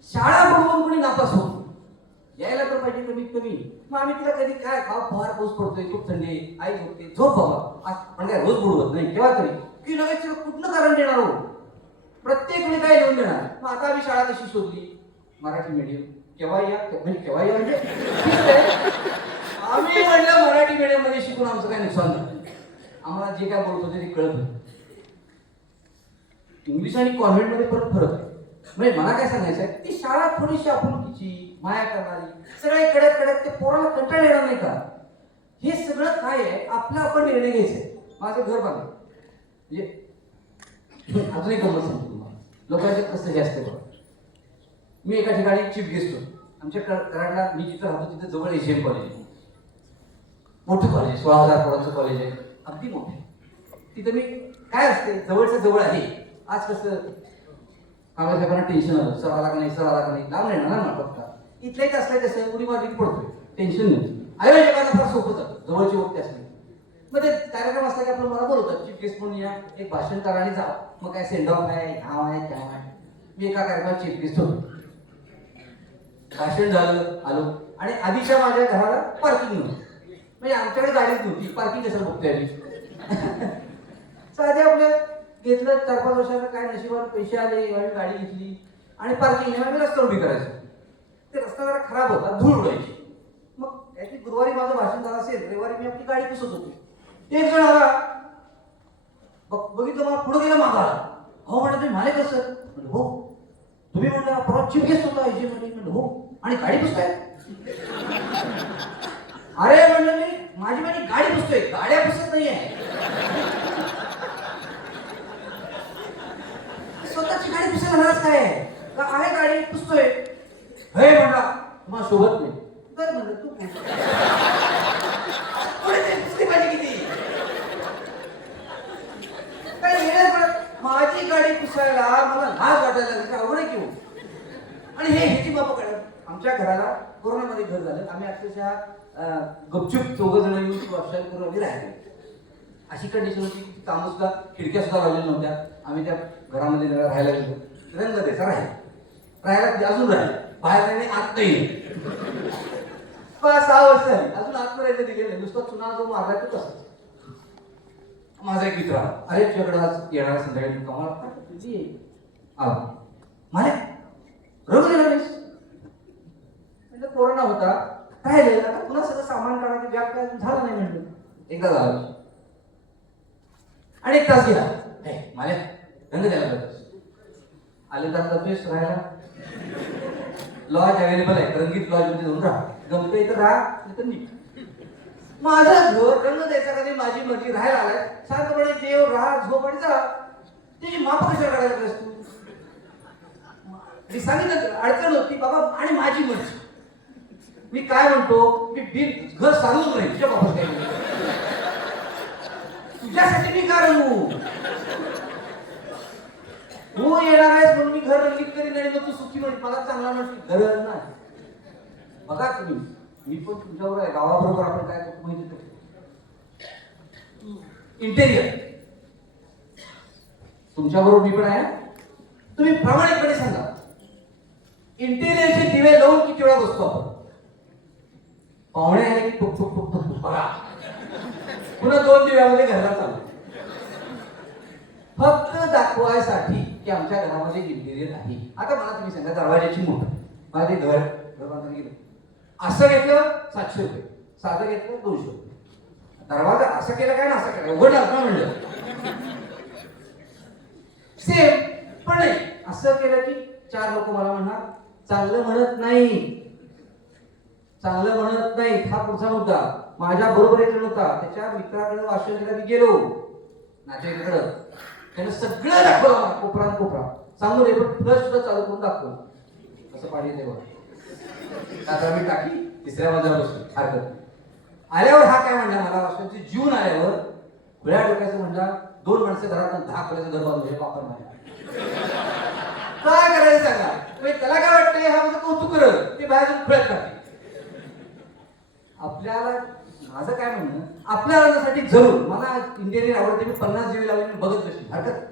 शाळा बघून कोणी नापास होतो यायला तर पाहिजे कमीत कमी मग आम्ही तिला कधी काय फार पाऊस पडतोय खूप थंडी आई झोपते झोप बाबा आज पण काय रोज बुडवत नाही केव्हा तरी की लगेच तिला कुठलं कारण देणार हो प्रत्येक वेळी काय लिहून देणार मग आता आम्ही शाळा कशी शोधली मराठी मीडियम केव्हा या म्हणजे आम्ही म्हणलं मराठी मीडियम मध्ये शिकून आमचं काय नुकसान झालं आम्हाला जे काय बोलत होते ते कळत होतं. इंग्लिश आणि कॉन्व्हेंटमध्ये परत फरक आहे. म्हणजे मला काय सांगायचं आहे, ती शाळा थोडीशी आपुलकीची, माया करणारी, सगळे कडक कडक, ते पोराला कंटाळा येणार नाही का? हे सगळं काय आहे, आपला आपण निर्णय घ्यायचा आहे. माझं घर बांधलं म्हणजे अजूनही गंमत सांगतो तुम्हाला, लोकांचे कसं हे असते बघा. मी एका ठिकाणी चीफ गेस्ट होतो. आमच्या कराडला मी जिथं राहतो तिथं जवळ एशियन कॉलेज आहे, मोठं कॉलेज, 16,000 पोरांचं कॉलेज आहे, अगदी मोठे. तिथं मी काय असते, जवळच्या जवळ आहे. आज कसं कामाला साहेबांना टेन्शन आलं, सर आला का नाही, सर आला का नाही, लांब नाही ना बघता. इथल्याच असलं कसं उडी मारली पडतोय, टेन्शन नाही. आयोजकांना फार सोपं जातं, जवळची वक्ते असले. मग ते कार्यक्रम असला की आपण मला बोलवतात, चीफ गेस्ट म्हणून या, एक भाषण करा आणि जा. मग काय सेंड ऑफ आहे, घाव आहे, काय आहे. मी एका कार्यक्रमात चीफ गेस्ट होतो. भाषण झालं, आलो आणि आधीच्या माझ्या घराला पार्किंग नव्हतं. म्हणजे आमच्याकडे गाडीच नव्हती, पार्किंग कशाला बघतोय आम्ही. साधे आपल्या घेतलं 4-5 वर्षाला काय नशिबाला पैसे आले, आम्ही गाडी घेतली आणि पार्किंग आम्ही रस्त्यावर उभी करायचो. ते रस्ता जरा खराब होता, धूळ उडायची. मग त्याची गुरुवारी माझं भाषण झालं असेल, रविवारी मी आपली गाडी पुसत होतो. एक जण आला, बघितलं मला, पुढे गेला, मागा आला. हो म्हणलं, तुम्ही म्हणे कसं? म्हणलं हो. तुम्ही म्हणलं परवा चीफ गेस्ट होता एजी मध्ये. म्हणलं हो. आणि गाडी पुसताय? अरे म्हणलं, मी माझी गाडी पुसतोय, गाड्या पुसत नाहीये. स्वतःची गाडी पुसायला हरस काय का आहे, गाडी पुसतोय. हे म्हणला, तुम्हाला शोभत नाही. तर म्हणलं तू पुसते पाहिजे किती काय येणार. माझी गाडी पुसायला मला लाज वाटायला लागली, आवड आहे किंवा. आणि हे ह्याची बाबा कळलं. आमच्या घराला कोरोनामध्ये घर झालं. आम्ही अक्षरशः गपचूप 4 जण येऊन करून आम्ही राहिलो. अशी कंडिशन होती की कामं सुद्धा, खिडक्या सुद्धा लावलेल्या नव्हत्या. आम्ही त्या घरामध्ये राहायला गेलो. रंग द्यायचा राहायला अजून राहिले, बाहेर नाही, आत नाही. 5-6 वर्ष झाली, अजून आतमध्ये दिले नाही. नुसतं चुना जो मारला तो तसं. माझा एक मित्र, अरे तुझ्याकडे आज येणार संध्याकाळी कमाल आला. मला रंग दिला नाहीस. म्हणजे कोरोना होता, राहिले आता पुन्हा सगळं सामान काढायचं व्याप काय झालं नाही. म्हणलं एकदा झालं आणि 1 तास गेला. मला रंग द्यायला पाहिजे. आले तर जातोयस राहायला, लॉज अवेलेबल आहे, रंगीत लॉज मध्ये जाऊन राहा. गमतं इथं राहा, इथं नीट. माझं घर रंग द्यायचा का नाही माझी मर्जी, राहायला आलाय शांतपणे, जेव, राहा, झोप आणि जा. त्याची माप कशाला काढायला पाहिजे तू? मी सांगितलं अडचण होती बाबा, आणि माझी मर्जी. मी काय म्हणतो, मी बिल घर सांगूच नाही तुझ्या बाबा, काय तुझ्यासाठी मी का रंगू? हो येणार आहेस म्हणून मी घर रंगीत करी नाही, मग तू सुखी म्हण, मला चांगला म्हणतो घर नाही. बघा तुम्ही, मी पण तुमच्याबरोबर आहे, गावाबरोबर आपण काय करतो माहिती. इंटेरियर तुमच्याबरोबर मी पण आहे. तुम्ही प्रामाणिकपणे सांगा, इंटेरियरचे दिवे लावून किती वेळा बसतो आपण? पाहुणे आले की टुक टुक टुक टुक बघा, पुन्हा 2 दिव्यामध्ये घराला चालू. फक्त दाखवायसाठी की आमच्या घरामध्ये इंटेरियर आहे. आता मला तुम्ही सांगा, दरवाजाची मोठ माझे घर बांधून गेलं, असं घेतलं 700 रुपये, साधं घेतलं 200 रुपये. दरवाजा असं केलं काय ना असं केलं, उघडलं का म्हणलं सेम. पण नाही, असं केलं की 4 लोक मला म्हणणार चांगलं म्हणत नाही, चांगलं म्हणत नाही. हा पुढचा मुद्दा. माझ्या बरोबर एक जण होता, त्याच्या मित्राकडे वाशिमला मी गेलो, नातेवाईकडं. त्यानं सगळं दाखवलं, कोपरा कोपरा सांगून रे, पण फ्लश सुद्धा चालू करून दाखवलं कसं पाणी येते बघा. आता मी टाकली 3ऱ्या मजल्यावर बसली, हरकत. आल्यावर हा काय म्हणला मला, वाशिमची जीवन आल्यावर खुल्या डोक्याचं म्हणला, 2 माणसं घरात 10 खोल्याचं घर बांधलं, हे वापर माझ्या. काय करायचं सांगा. त्याला काय वाटतंय, हा माझं कौतुक करत, ते बाहेर जाऊन खुल्यात टाकते. आपल्याला माझं काय म्हणणं, आपल्या आनंदासाठी जरूर मला इंटेरियर आवडते, मी 50 दिवे लावले, मी बघत बसली, हरकत.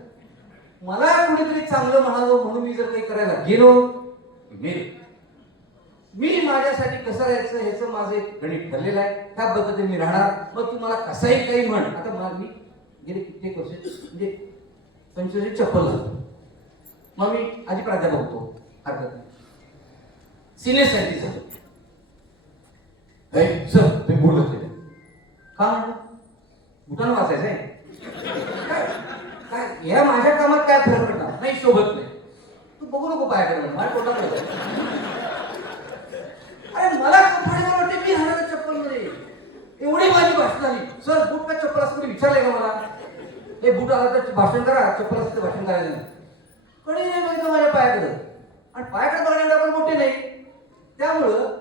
मला कुठेतरी चांगलं म्हणावं म्हणून मी जर काही करायला गेलो, मी माझ्यासाठी कसं राहायचं ह्याचं माझं एक गणित ठरलेलं आहे. त्या पद्धतीने मी राहणार. मग तू मला कसाही काही म्हण. आता मला मी गेले कित्येक वर्ष म्हणजे 25 चप्पल घालतो, मग मी आधी प्राध्यापक होतो, हरकत नाही. सिनियर सायंटिस्ट झालो. सर तुम्ही बोलत नाही का म्हणलं, उठान वाचायचंय काय काय या माझ्या कामात काय फरक पडणार नाही, शोभत नाही. तू बघू नको पायाकडे माझ्या पोटाकडे. अरे मला कम्फर्टेबल वाटते, मी राहणार चप्पल मध्ये. एवढी माझी भाषण झाली. सर बूट का चप्पल असं कोणी विचारलंय का मला? हे बूट आला तर भाषण करा, चप्पल असं तर भाषण करायचं नाही. कधी नाही बघितलं माझ्या पायाकडे. आणि पायाकडे बघण्याला आपण मोठे नाही. त्यामुळं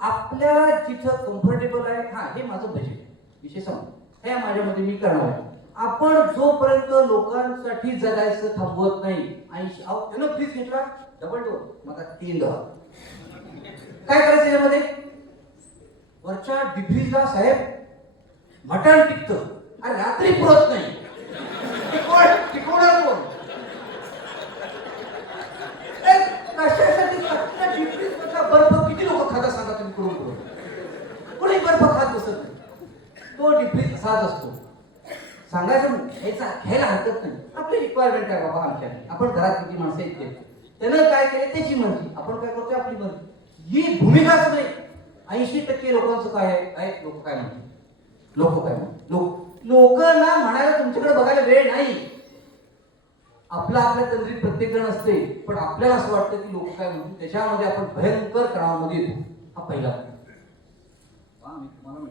आपल्याला जिथं कम्फर्टेबल आहे, हा हे माझं बजेट विषय समज हे माझ्यामध्ये मी करणार आहे. आपण जोपर्यंत लोकांसाठी जगायचं थांबवत नाही. आणि त्यानं फ्रीज घेतला डबल डोर मला 3 डोर. काय करायचं यामध्ये? वरच्या डिफ्रीजला साहेब मटण टिकतं आणि रात्री पुरत नाही. टिकवणार कोण? कशासाठी डिफ्रीज मधला बर्फ किती लोक खाता सांगा तुम्ही? करून कोणी बर्फ खात बसत नाही. तो डिफ्रीज असाच असतो. सांगायचं घ्यायला हरकत नाही. आपली रिक्वायरमेंट आहे बाबा आमच्या. आपण घरात किती माणसं येते त्यानं काय केले त्याची मर्जी, आपण काय करतोय आपली मर्जी. ही भूमिकाच नाही. 80% लोकांचं काय आहे? लोक काय म्हणतात, लोक काय म्हणतात. लोकांना म्हणायला तुमच्याकडे बघायला वेळ नाही. आपल्या तंद्रीत प्रत्येक जण असते, पण आपल्याला असं वाटतं की लोक काय म्हणतात. त्याच्यामध्ये आपण भयंकर तणावामध्ये येतो. हा पहिला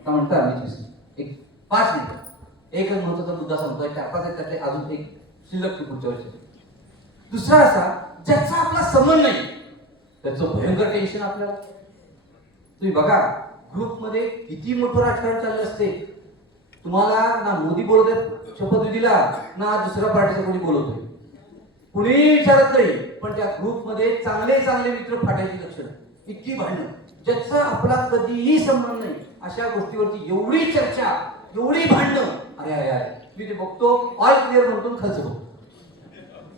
म्हणता एक 5 मिनिट एकच महत्वाचा मुद्दा सांगतोय. 4-5 आहेत त्यातले अजून एक शिल्लक पुढच्या वर्षी. दुसरा असा ज्याचा आपला संबंध नाही त्याचं भयंकर टेन्शन आपल्याला. तुम्ही बघा ग्रुपमध्ये किती मोठं राजकारण चाललं असते. तुम्हाला ना मोदी बोलतोय शपथविधीला, ना दुसऱ्या पार्टीचा कोणी बोलवतोय, कुणी विचारत नाही. पण त्या ग्रुपमध्ये चांगले चांगले मित्र फाटायची लक्षणं, इतकी भांडणं, ज्याचा आपला कधीही संबंध नाही अशा गोष्टीवरती एवढी चर्चा, एवढी भांडणं. अरे मी ते बघतो ऑल क्लिअर म्हणतो खर्च होतो.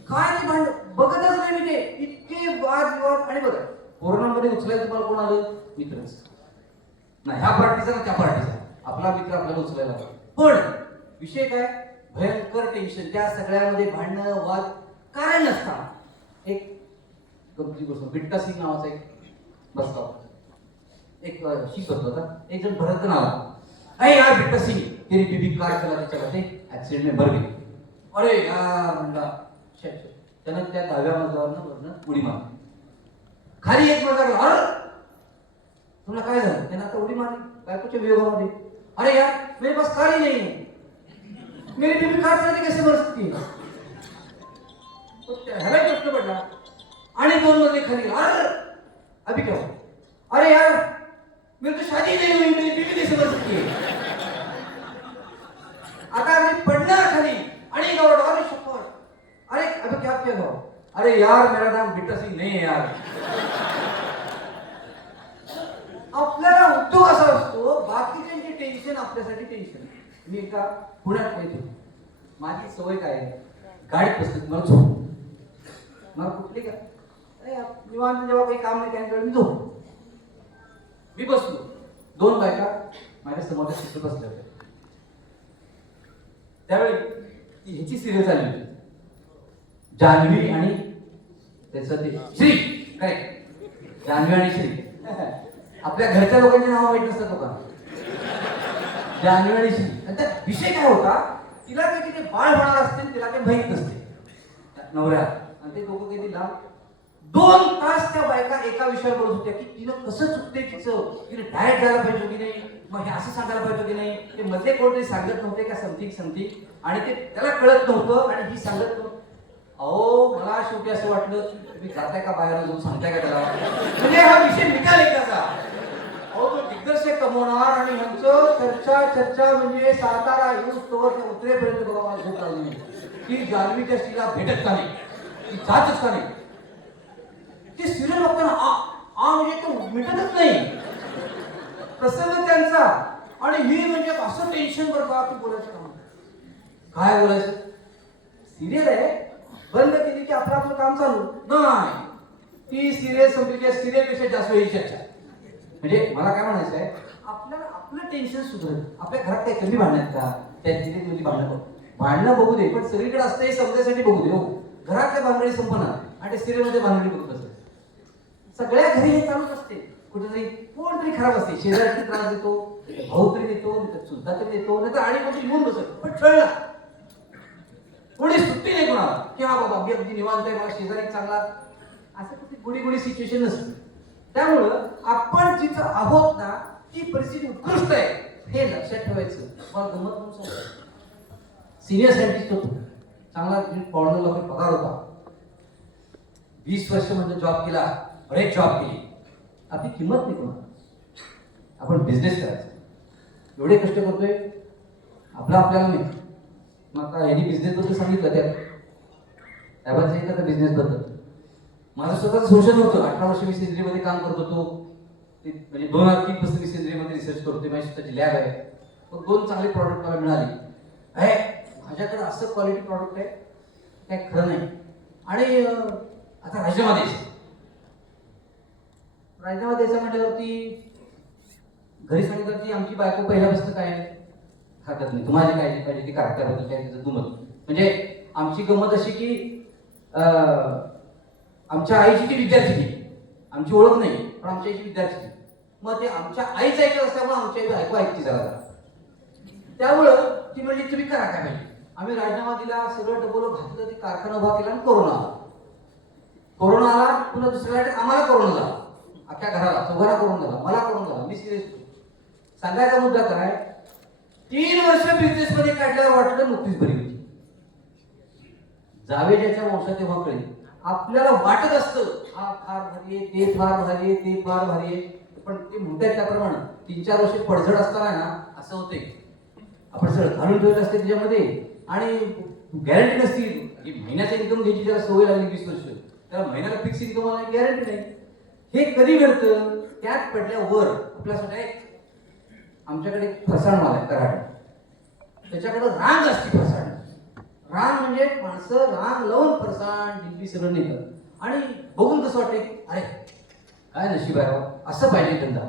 काय ते भांडण बघतच नाही मी ते. इतके वाद विवाद. आणि बघा कोरोनामध्ये उचलायला तुम्हाला कोण आलं? मित्रच ना, ह्या पार्टीचा ना त्या पार्टीचा. आपला मित्र आपल्याला उचलायला. पण विषय काय? भयंकर टेन्शन. त्या सगळ्यामध्ये भांडणं वाद काय नसता. एक गमती गोष्ट, बिट्टा सिंग नावाचा एक बसला एक शिकत होता. एक जण भरत आला, अरे यार बिट्टा सिंग तेरी बीबी कार चला चलाते ऍक्सिडेंट में मर गई. अरे यार म्हणला. त्यानं त्या 10व्या मजल्यावरनं उडी मारली. खाली एक मजला गेला. अरे तुला काय झालं? त्यानं आता उडी मारली बायकोच्या वियोगामध्ये. अरे यार मेरे पास कार ही नहीं है, मेरी बीबी कार चलाते कैसे मर सकती है? ह्याला प्रश्न पडला. आणि 2 मजले खाली गेला. अरे अभी क्या हुआ? अरे यार मेरी तो शादी नहीं हुई, मेरी बीबी कैसे मर सकती है? आता अगदी पडणार खाली आणि गौरव. अरे शपथ, अरे अभी क्या किया गौरव? अरे यार मेरा नाम बिट्टा सिंग नहीं है यार. आपल्याला उद्योग असा असतो, बाकीच्यांची टेन्शन आपल्यासाठी टेन्शन. मी एका पुण्यात येतो. माझी सवय काय आहे? गाडीत बसते मला झोप. मला कुठली का निवांत जेव्हा काही काम नाही त्यांच्याकडे मी झोप. मी बसलो. 2 बायका माझ्या समोर शिकत बसल्या होत्या. त्यावेळी ह्याची सिरियल चालली होती, जान्हवी आणि त्याचं ते श्री. करेक्ट, जान्हवी आणि श्री. आपल्या घरच्या लोकांची नाव माहित नसतात लोकांना. जान्हवी आणि श्री. आणि त्यात विषय काय होता? तिला काही ते बाळ होणार असते, तिला काही माहित नसते नवऱ्या. आणि ते दोघं काही लांब 2 तास त्या बायका एका विषयावर बोलत होत्या की तिनं कसं चुकते तिचं, तिने डायट जायला पाहिजे की नाही, मग हे असं सांगायला पाहिजे की नाही. ते मध्ये कोणतरी सांगत नव्हते का समथिंग आणि ते त्याला कळत नव्हतं आणि ही सांगत नव्हतं. अहो मला शेवटी असं वाटलं की तुम्ही जाताय का बाहेर जाऊन सांगताय का त्याला, म्हणजे हा विषय मिटाल एकदाचा. अहो तो दिग्दर्शक कमवणार आणि ह्यांचं चर्चा म्हणजे सातारा येऊन तोवर उतरेपर्यंत बघा मला झोप लागली नाही की जान्हवीच्या स्त्रीला भेटत का नाही, ती जातच का नाही. ते सिरियल बघताना म्हणजे तो मिटतच नाही प्रसंग त्यांचा. आणि ही म्हणजे असं टेन्शन बरं का की बोलायचं काम काय बोलायचं. सिरियल आहे, बंद केली की आपलं काम चालू नाही. ती सिरियल संपली की सिरियल पेक्षा जास्त वेळी चर्चा. म्हणजे मला काय म्हणायचं आहे, आपल्याला आपलं टेन्शन सुधारेल. आपल्या घरात काही कमी भांडण्यात का? त्या सिरियल भांडणं बघू दे, पण सगळीकडे असतं हे समजायसाठी बघू दे. हो, घरातल्या भानगडी संपणार आणि ते सिरियल मध्ये भानगडी बघत असत. सगळ्या घरी हे चालूच असते. कुठेतरी कोणतरी खराब असते, शेजारी त्रास देतो, भाऊ तरी देतो, नाही तर चुलता तरी देतो, नाही तर आणि कोणती घेऊन बसत, पण छळला. कोणी सुट्टी नाही कोणाला की हा बाबा मी अगदी निवांत आहे, मला शेजारी चांगला, असं कुठे गुडी गुडी सिच्युएशन नसते. त्यामुळं आपण जिथं आहोत ना ती परिस्थिती उत्कृष्ट आहे हे लक्षात ठेवायचं. मला गंमत म्हणून सांगतो, सिनियर सायंटिस्ट होतो, चांगला पावणे लाख पगार होता, 20 वर्ष म्हणजे जॉब केला, बरेच जॉब केली, आपली किंमत नाही कोणा. आपण बिझनेस करायचा, एवढे कष्ट करतोय आपला आपल्याला नाही. मग आता ह्यांनी बिझनेस बद्दल सांगितलं, त्याबाबत सांगितलं तर बिझनेस बद्दल माझं स्वतःचं सोशल होतं. 18 वर्ष मी सेंद्रियमध्ये काम करत होतो, म्हणजे 2003 पासून मी सेंद्रियमध्ये रिसर्च करतोय, माझी स्वतःची लॅब आहे. मग 2 चांगले प्रॉडक्ट मला मिळाले. माझ्याकडे असं क्वालिटी प्रॉडक्ट आहे काय खरं नाही. आणि आता राजीनामा द्यायचा म्हटल्यावरती घरी सांगितलं की आमची बायको पहिल्यापासून काय खातात नाही, तुम्हाला काय पाहिजे ती करा, त्याबद्दल काय तिचं दुमत. म्हणजे आमची गंमत अशी की आमच्या आईची ती विद्यार्थी, आमची ओळख नाही पण आमच्या आईची विद्यार्थी. मग ते आमच्या आईच ऐकत असल्यामुळे आमच्या आई बायको ऐकती जरा. त्यामुळं ती म्हणली तुम्ही करा काय पाहिजे. आम्ही राजीनामा दिला, सगळं डबल घातलं, ते कारखाना उभा केला आणि कोरोना आला. पुन्हा दुसऱ्या आम्हाला कोरोना झाला, अख्ख्या घराला चौघाला कोरोना झाला, मला कोरोना झाला. मी सिरियस सांगायचा मुद्दा काय, 3 वर्ष बिझनेस मध्ये काढल्यावर वाटलं नोकरीच बरी होती. जावेजाच्या वंशात तेव्हा कळेल. आपल्याला वाटत असतं हा फार भारी आहे, ते फार भारी आहे, ते फार भारी आहे, पण ते म्हणतात त्याप्रमाणे 3-4 वर्ष पडझड असताना ना असं होते, आपण सगळं घालून ठेवत असते त्याच्यामध्ये आणि गॅरंटी नसती की महिन्याचा इन्कम घ्यायची. त्याला सवय लागली 20 वर्ष, त्याला महिन्याला फिक्स इन्कम आला गॅरंटी नाही. हे कधी घडतं, त्यात पडल्यावर आपल्यासाठी आमच्याकडे फरसाण माल आहे कराड, त्याच्याकडे रांग असते. फरसाण रांग म्हणजे माणसं रांग लावून फरसाण जिलबी सगळं निघत आणि बघून कसं वाटते, अरे काय नशीब आहे असं पाहिजे धंदा.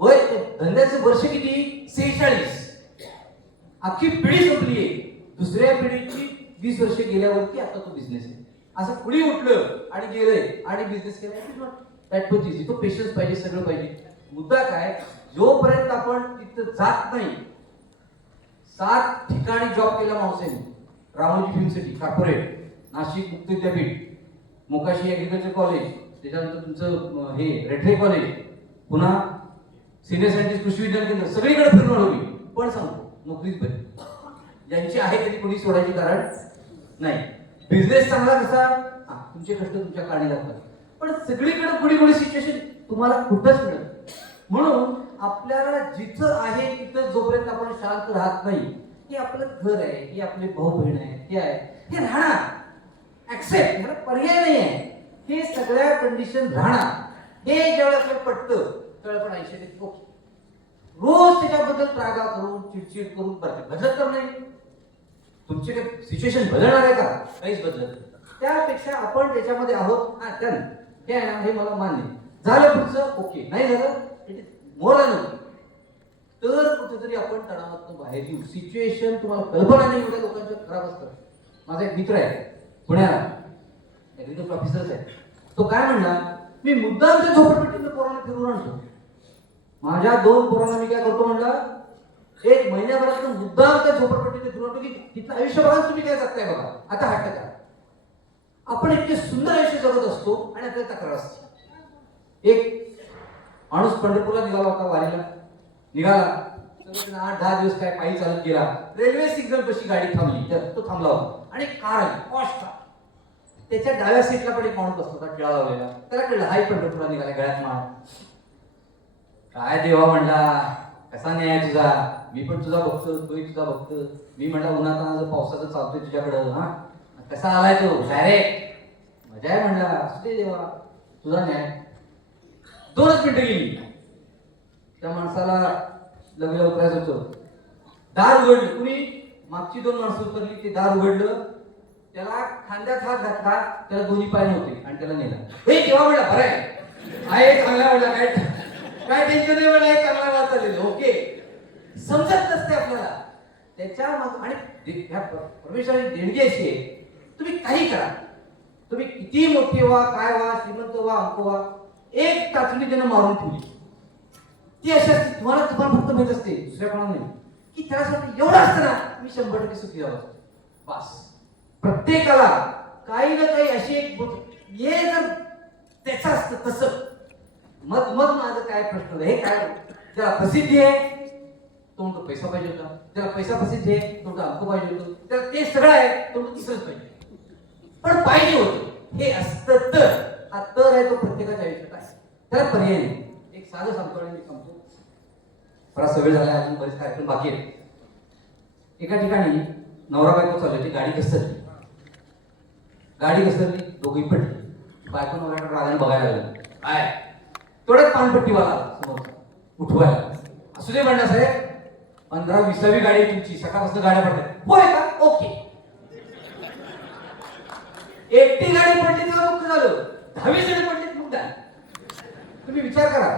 वय धंद्याचे वर्ष किती, 46. अख्खी पिढी संपली आहे, दुसऱ्या पिढीची 20 वर्ष गेल्यावरती आता तो बिझनेस आहे. असं पुढे उठलं आणि गेलंय आणि बिझनेस केला, दॅट टू इझी. तो पेशन्स पाहिजे, सगळं पाहिजे. मुद्दा काय, जोपर्यंत आपण तिथं जात नाही. 7 ठिकाणी जॉब केला माणूस आहे. Ramoji film city, corporate, Nashik मुक्त विद्यापीठ, मोकाशी ऍग्रिकल्चर कॉलेज, त्याच्यानंतर तुमचं हे रेठरे कॉलेज, पुन्हा सिनियर सायंटिस्ट कृषी विज्ञान केंद्र, सगळीकडे फिरून आलो मी. पण सांगतो नोकरीच बरी, ज्यांची आहे कधी कोणी सोडायची कारण नाही. बिझनेस चांगला कसा, तुमचे कष्ट तुमच्या काढी लागतात, पण सगळीकडे गुडी गुडी सिच्युएशन तुम्हाला कुठंच मिळत. म्हणून आपल्याला जिथं आहे तिथं जोपर्यंत आपण शांत राहत नाही, हे आपलं घर आहे, हे आपले भाऊ बहीण आहे, हे आहे, हे राहणार ऍक्सेप्ट, मला पर्याय नाही आहे. हे सगळ्या कंडिशन राहणार. हे ज्यावेळेस आपल्याला पटतं त्यावेळेस आपण 80 ओके. रोज त्याच्याबद्दल त्रागा करून चिडचिड करून बदलत तर नाही. तुमचे काही सिच्युएशन बदलणार आहे का, काहीच बदलत. त्यापेक्षा आपण त्याच्यामध्ये आहोत, हे आहे ना, हे मला मान्य झालं, पुढचं ओके, नाही झालं it is more than okay. तर कुठेतरी आपण तणावातून बाहेर येऊ. सिच्युएशन तुम्हाला कल्पना नाही एवढ्या लोकांच्या खराब असतात. माझा एक मित्र आहे पुण्याला, ऍग्रिकल्चर ऑफिसर आहे. तो काय म्हणला, मी मुद्दामच्या झोपडपट्टीतून पोरांना फिरून आणतो. माझ्या 2 पोरांना मी काय करतो म्हणला, 1 महिन्याभरात मुद्दाम त्या झोपडपट्टीत फिरून आणतो की तिथलं आयुष्य बघा तुम्ही काय जगताय बघा. आता हट्ट करा. आपण इतके सुंदर आयुष्य जगत असतो आणि आपल्याला तक्रार असते. एक माणूस पंढरपूरला निघाला होता, वारीला निघाला, 8-10 दिवस काय पायी चालत गेला. रेल्वे सिग्नल कशी गाडी थांबली, तर तो थांबला होता आणि कार आली, पॉश कार. त्याच्या डाव्या सीटला पण एक माणूस बसला होता, टिळा लावलेला. त्याला कळलं हाही पंढरपूरला निघाला, गळ्यात माळ. काय देवा म्हणला, कसा न्याय तुझा, मी पण तुझा बघतो, तोही तुझा बघतो. मी म्हणला उन्हाताना पावसाचं चालतोय तुझ्याकडं, हा कसा आलाय तो डायरेक्ट, मजा आहे म्हणला. असते देवा तुझा न्याय. 2च मिनिटं गेली, त्या माणसाला लगेला उतरायचं होतं. दार उघडलं, कुणी मागची 2 माणसं उतरली, ते दार उघडलं, त्याला खांद्यात हात घातला, त्याला दोन्ही पाय नव्हते आणि त्याला नेला. हे केव्हा म्हणला, बरं आहे चांगला म्हणला, काय टेन्शन नाही म्हणला, चांगला वाद चालेल, ओके. समजत नसते आपल्याला त्याच्या आणि परमेश्वराची देणगी अशी आहे, तुम्ही काही करा, तुम्ही किती मोठे व्हा, काय व्हा, श्रीमंत व्हा, अंक व्हा, एक टाचणी त्यानं मारून ठेवली. ती अशी असते, तुम्हाला फक्त माहित असते, दुसऱ्या कोणाला नाही, की त्यासाठी एवढं असतं ना, मी 100% सुखी झालो. बस प्रत्येकाला काही ना काही अशी एक हे जर त्याचं असतं तसं, मग माझं काय प्रश्न हे काय, ज्याला प्रसिद्धी आहे तो म्हणतो पैसा पाहिजे होता, ज्याला पैसा प्रसिद्धी आहे तो म्हणतो अंक पाहिजे होतं, त्याला ते सगळं आहे तो म्हणतो तिसरंच पाहिजे, पण पाहिजे होतं हे असतं तर. हा तर आहे तो प्रत्येकाच्या आयुष्यात आहे, त्याला पर्याय नाही. एक साधं सांगतो आणि मी सांगतो, बराच सवय झाला, अजून बरेच कार्यक्रम बाकी आहेत. एका ठिकाणी नवरा बायको चालू होती, गाडी घसरली, दोघी पडली. बायको नवऱ्याकडे रागाने बघायला लागली, काय तेवढ्यात पानपट्टीवाला समोर उठवायला, असू दे म्हणला साहेब, 15-20वी गाडी आहे तुमची, सकाळपासून गाड्या पडतात. होय का? ओके. एकटी गाडी पडली तेव्हा दुःख झालं, 10वी जण पडली मग काय? तुम्ही विचार करा,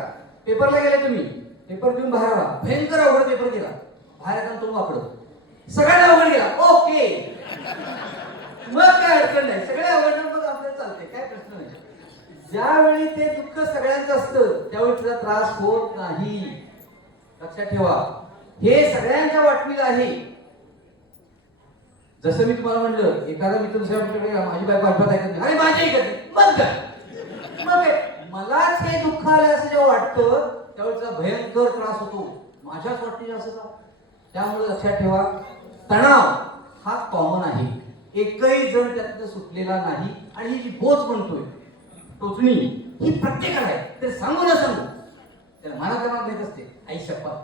पेपरला गेले तुम्ही, पेपर देऊन बाहेर आला, भयंकर अवघड पेपर गेला, बाहेर येताना तुम्ही वापरत सगळ्यांना अवघड गेला, ओके, मग काय अडचण नाही, सगळे अवघड मग आपल्याला चालते, काय प्रश्न नाही. ज्यावेळी ते दुःख सगळ्यांचं असतं त्यावेळी तुझा त्रास होत नाही. लक्षात ठेवा, हे सगळ्यांच्या वाटणीला आहे. जसं मी तुम्हाला म्हणलं, एखादा मित्र दुसऱ्या मित्राकडे माझी बायको अजिबात ऐकत नाही, अरे माझी ऐकत नाही, बंद कर. मग मलाच हे दुःख आलं असं जेव्हा वाटतं त्यावेळी तुझा भयंकर त्रास होतो, माझ्याच वाटणी असं का? त्यामुळे लक्षात ठेवा, तणाव हा कॉमन आहे, एकही जण त्यातनं सुटलेला नाही. आणि ही जी बोच म्हणतोय टोचणी, ही प्रत्येकाला आहे, ते सांगू ना सांगू त्याला मनात माहित असते. आई शपथ,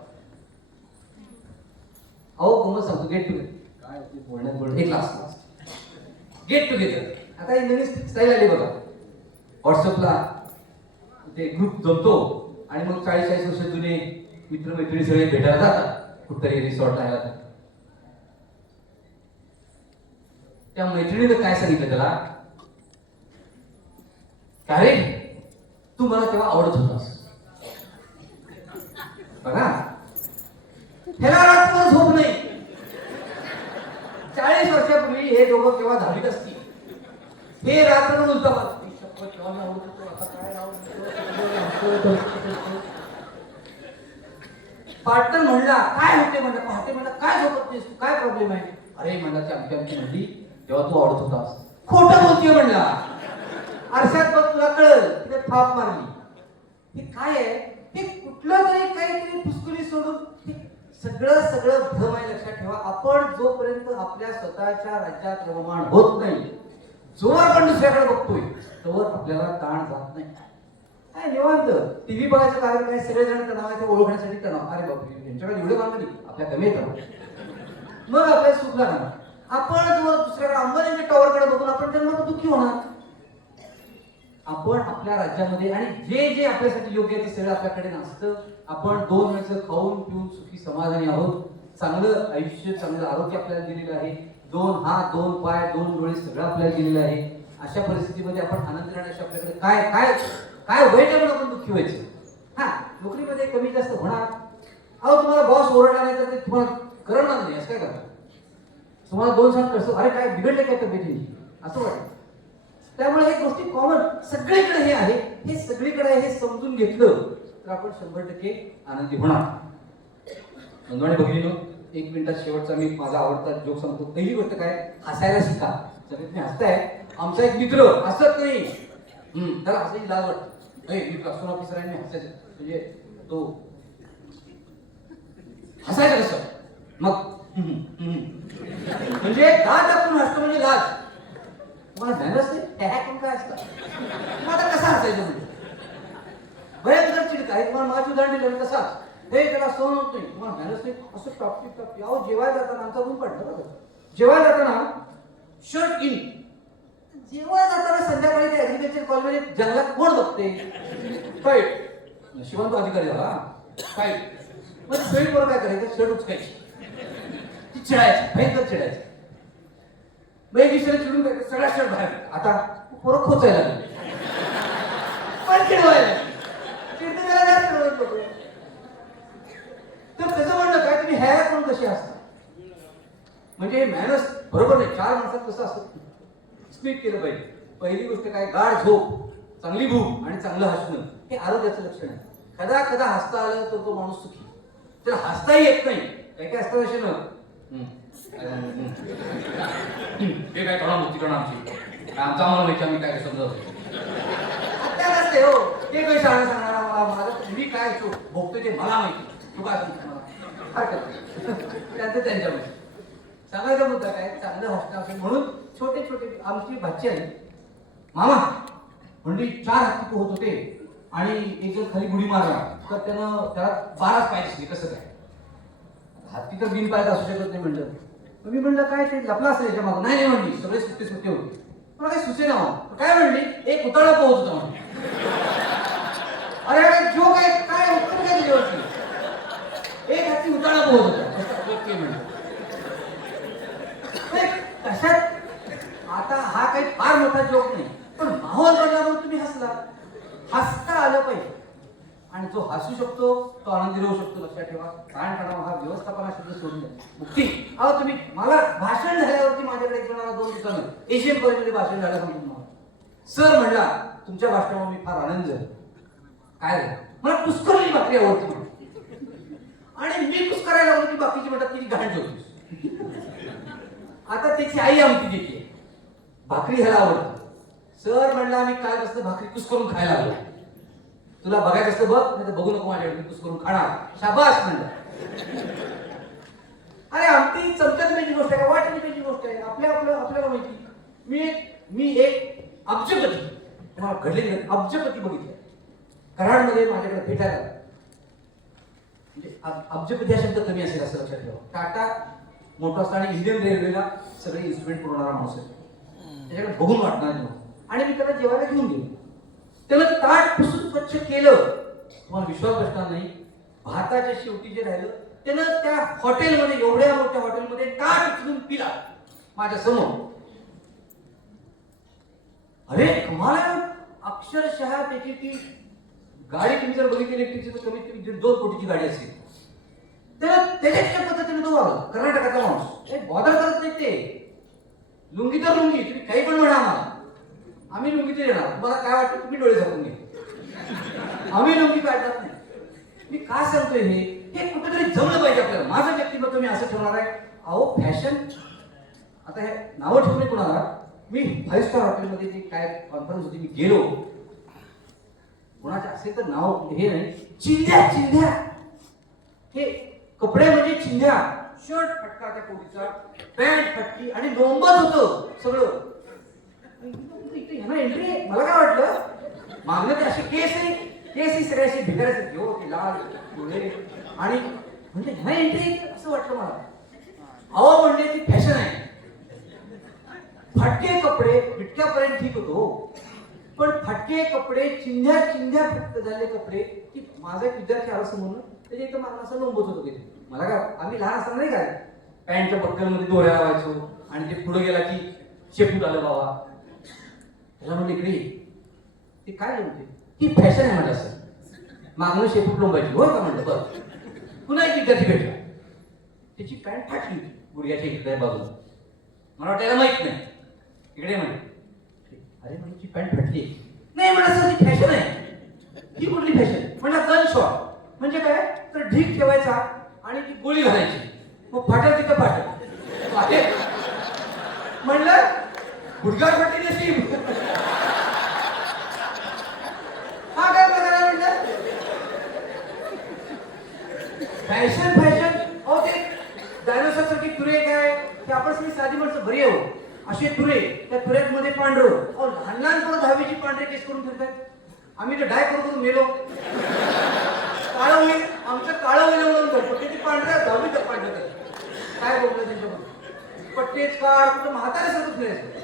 अहो गमत सांगतो, गेट टुगेदर काय बोलण्यात एक क्लास गेट टुगेदर. आता ही नवीन स्टाईल आली बघा, व्हॉट्सअपला ते ग्रुप जमतो आणि मग 40-40 वर्ष जुने मित्र मैत्रिणी सगळे भेटायला जातात कुठतरी रिसॉर्टला यायला. त्या मैत्रिणीनं काय सांगितलं त्याला, काय रे तू मला तेव्हा आवडत होतास. बघा, ह्याला रात्रभर झोप नाही. 40 वर्षापूर्वी हे दोघं केव्हा 10वीत असतील, हे रात्रभर उलटा पार्टनर म्हणला काय होते, म्हणला पहाटे, म्हणला काय झोपत नाहीस तू, काय प्रॉब्लेम आहे? अरे म्हणला ती आमची म्हणली तेव्हा तू आवडत होतास. खोटं बोलतोय म्हणला, आरशात बघ तुला कळल, तिथे थाप मारली. हे काय आहे, हे कुठलं तरी काहीतरी फुसकुली सोडून सगळं भ्रम आहे. लक्षात ठेवा, आपण जोपर्यंत आपल्या स्वतःच्या राज्यात रममाण होत नाही, जोवर आपण दुसऱ्याकडे बघतोय तोवर आपल्याला ताण जात नाही. काय निवांत टीव्ही बघायचं कारण काय, सगळेजण तणाव आहे ते ओळखण्यासाठी तणाव. अरे बापरे, यांच्याकडे एवढे काम नाही, आपल्या कमी येतं, मग आपल्याला सुख लागणार. आपण जर दुसऱ्याकडे अंबानीच्या टॉवरकडे बघून आपण त्यांना दुःखी होणार. आपण आपल्या राज्यामध्ये आणि जे जे आपल्यासाठी योग्य आहे ते सगळं आपल्याकडे नसतं. आपण 2 वेळचं खाऊन पिऊन सुखी समाधानी आहोत, चांगलं आयुष्य, चांगलं आरोग्य आपल्याला दिलेलं आहे, 2 हात 2 पाय 2 डोळे सगळं आपल्याला दिलेलं आहे. अशा परिस्थितीमध्ये आपण आनंद राहण्याची आपल्याकडे काय काय काय व्हायचं म्हणून आपण दुःखी व्हायचं. हा, नोकरीमध्ये कमी जास्त होणार. अहो तुम्हाला बॉस ओरडला नाही तर ते तुम्हाला करणार नाही, असं काय करणार? तुम्हाला 2 सांग कसं, अरे काय बिघडले काय तब्येतीने, असं वाटतं. त्यामुळे हे गोष्टी कॉमन सगळीकडे हे आहे, हे सगळीकडे हे समजून घेतलं तर आपण 100% आनंदी होणार. बंधूने बघली नो, 1 मिनिटात शेवटचा मी माझा आवडता जोक सांगतो. पहिली गोष्ट काय, हसायला शिका. जर तुम्ही हसताय, आमचा एक मित्र हसत नाही, त्याला हसायची लाज वाटते. मी क्लासरूम ऑफिसर आहे, मी हसायचं म्हणजे तो हसायचं कसं, मग म्हणजे लाज आपण हसतो म्हणजे लाज. तुम्हाला मॅनर्स नाही, काय असतं, आता कसा हसायचं म्हणजे भयंकर चिडका आहे. तुम्हाला माझी उदाहरण दिलं तसाच, हे त्याला सहन होत नाही, तुम्हाला मॅनर्स नाही, असं टॉपटी. अहो जेवायला जाताना आमचा रूम पडला बघा, जेवायला जाताना शर्ट इन, जेवायला जाताना संध्याकाळी ते ऍग्रिकल्चर कॉलेजमध्ये जंगलात कोण बघते, काय शिवंत अधिकारी झाला काय, मग स्वेट वर काय करायचं, शर्ट उचकायची, ती चिडायची, भयंकर चिडायची. मग एक दिवशी चिडून सगळ्या शर्ट बाहेर, आता पोरं खोचायला लागली, पण चिडवायला चिडते त्याला जास्त लोक. तर त्याचं म्हणणं काय, तुम्ही ह्या कोण कशी असता, म्हणजे हे मॅनर्स बरोबर नाही. 4 माणसात कसं असतं, स्पीक केलं पाहिजे. पहिली गोष्ट काय, गाढ झोप, चांगली भूक आणि चांगलं हसणं हे आरोग्याचं लक्षण आहे. कदा कदा हसता आलं तर तो माणूस सुखी. त्याला हसताही येत नाही. काय काय असतं असे ना ते काय थोडा मुक्ती करणं आमची आमचा आम्हाला माहिती आम्ही काय समजत त्या नसते हो. ते काही शाळा सांगणार मला मी काय भोगतोय ते मला माहिती. तू काय सांगतो मला हरकत नाही. त्यांचं त्यांच्यामध्ये सांगायचा मुद्दा काय चांगलं हसणं असेल म्हणून छोटे छोटे आमची भाची आली मामा म्हणजे 4 हत्ती पोहत होते आणि एक जण खाली गुडी मारला तर त्यानं त्याला 12च पाय दिसले. कसं काय हत्ती तर बिन पायचा असू शकत नाही म्हणलं. मी म्हणलं काय ते लपला असेल याच्या मागं. नाही म्हणली सगळे सुट्टे सुट्टे होते. मला काही सुचे ना काय म्हणली एक उताळा पोहत होता म्हणून. अरे अरे जो काय काय उत्तर काय त्याच्यावरती एक हत्ती उताळा पोहत होता म्हणलं. कशात आता हा काही फार मोठा जोक नाही पण माहोल बनल्यावर तुम्ही हसला. हसता आलं पाहिजे आणि जो हसू शकतो तो आनंदी राहू शकतो. लक्षात ठेवा. ताणतणाव हा व्यवस्थापना शब्द सोडून द्या. मुक्ती अहो तुम्ही मला भाषण झाल्यावरती माझ्याकडे एक जणाला 2 दिवसानं एशियन कॉलेजमध्ये भाषण झालं सांगून मला सर म्हणला तुमच्या भाषणावर मी फार आनंद झालो. काय झालं मला कुस्करलेली भाकरी आवडते आणि मी कुस्करायला लागलो की बाकीची म्हणतात की घाण जेवतोस. आता त्याची आई आमटी देते भाकरी ह्याला आवडते. सर म्हणला मी कालपासून भाकरी कुस्करून खायला लागलो. तुला बघायचं असतं बघ नाही तर बघू नको माझ्याकडे कुस्करून खाणार. शाबास म्हणलं. अरे आमटी चमच्यात माहिती गोष्ट आहे का वाटणी माहिती गोष्ट आहे. आपल्याला माहिती. मी एक अब्जपती तुम्हाला घडलेली अब्जपती बघितलं कराडमध्ये माझ्याकडे भेटायला. म्हणजे अब्जपती हा शब्द कमी असेल असं लक्षात ठेवा. टाटा मोठा असताना इंडियन रेल्वेला सगळे इन्स्ट्रुमेंट पुरवणारा माणूस आहे. त्याच्याकडे बघून वाटणार नाही आणि मी त्याला जेवायला घेऊन गेलो. त्यानं ताट पुसून स्वच्छ केलं. तुम्हाला विश्वास बसणार नाही भाताच्या शेवटी जे राहिलं त्यानं त्या हॉटेलमध्ये एवढ्या मोठ्या हॉटेलमध्ये ताट उचलून पिला माझ्या समोर. अरे कमाल अक्षरशः त्याची ती गाडी तुम्ही जर बघितली इलेक्ट्रिकची तर कमीत कमी 2 कोटीची गाडी असेल. त्याच्या पद्धतीने तो वागला. कर्नाटकाचा माणूस बॉदर करत नाही. ते लुंगी तर लुंगी तुम्ही काही पण म्हणा आम्हाला आम्ही लुंगी ते देणार. मला काय वाटतं तुम्ही डोळे झाकून घ्या. आम्ही लुंगी काढणार नाही. मी का सांगतोय हे कुठेतरी जमलं पाहिजे आपल्याला. माझं व्यक्तिमत्व मी असं ठेवणार आहे. अहो फॅशन आता हे नावं ठेवणे कुणाला. मी 5 स्टार हॉटेलमध्ये जे काय कॉन्फरन्स होती मी गेलो. कुणाचे असेल तर नाव हे नाही. चिंध्या हे कपडे म्हणजे चिंध्या. शर्ट फटका त्या पोटीचा पॅन्ट फटकी आणि लोंबत होतं सगळं. एंट्री मला काय वाटलं मागणं ते असे केस सगळ्याशी भिकाऱ्याचे घेऊ की लाल डोळे आणि म्हणजे ह्या एंट्री असं वाटलं मला. अहो म्हणजे ती फॅशन आहे. फाटके कपडे इतक्यापर्यंत ठीक होतो पण फाटके कपडे चिंध्या फक्त झालेले कपडे की माझा एक विद्यार्थी आला समोर त्याच्या इथं मला असं लोंबत होतो. मला काय आम्ही लहान असताना नाही काय पॅन्टच्या बक्कलमध्ये दोऱ्या लावायचो आणि ते पुढे गेला की शेपूट आलं बाबा. त्याला म्हणलं इकडे ते काय म्हणते ती फॅशन आहे माझ्या असं मागणं शेपूट लोंबायची होय का म्हणलं. बरं पुन्हा एक विद्यार्थी भेटला त्याची पॅन्ट फाटली होती गुडघ्याच्या इकडे बाजूला. मला वाटायला माहित नाही इकडे म्हणे अरे म्हणजे पॅन्ट फाटली नाही म्हणा सर ती फॅशन आहे. ही कुठली फॅशन म्हणा गन शॉट म्हणजे काय तर ढीक ठेवायचा आणि ती गोळी घालायची मग फाटल तिथं फाटल. म्हणलं गुडघ्यावर फाटली नसली हा काय प्रकार आहे म्हणलं. फॅशन अहो ते डायनोसॉर सारखी तुरे काय ते आपण सगळी साधी माणसं बरी आहो असे तुरे त्या तुऱ्यामध्ये पांढरं. अहो लहान पोरं 10वीची पांढरे केस करून फिरतात. आम्ही तर डाय करून मेलो. काळं होईल आमचं काळं होईल म्हणून घडतो ते पांढऱ्या 10वीत पांढरं काय बोललं त्यांच्याबद्दल पट्टेच काळ कुठं म्हाताऱ्यासारखंच फिरायचं.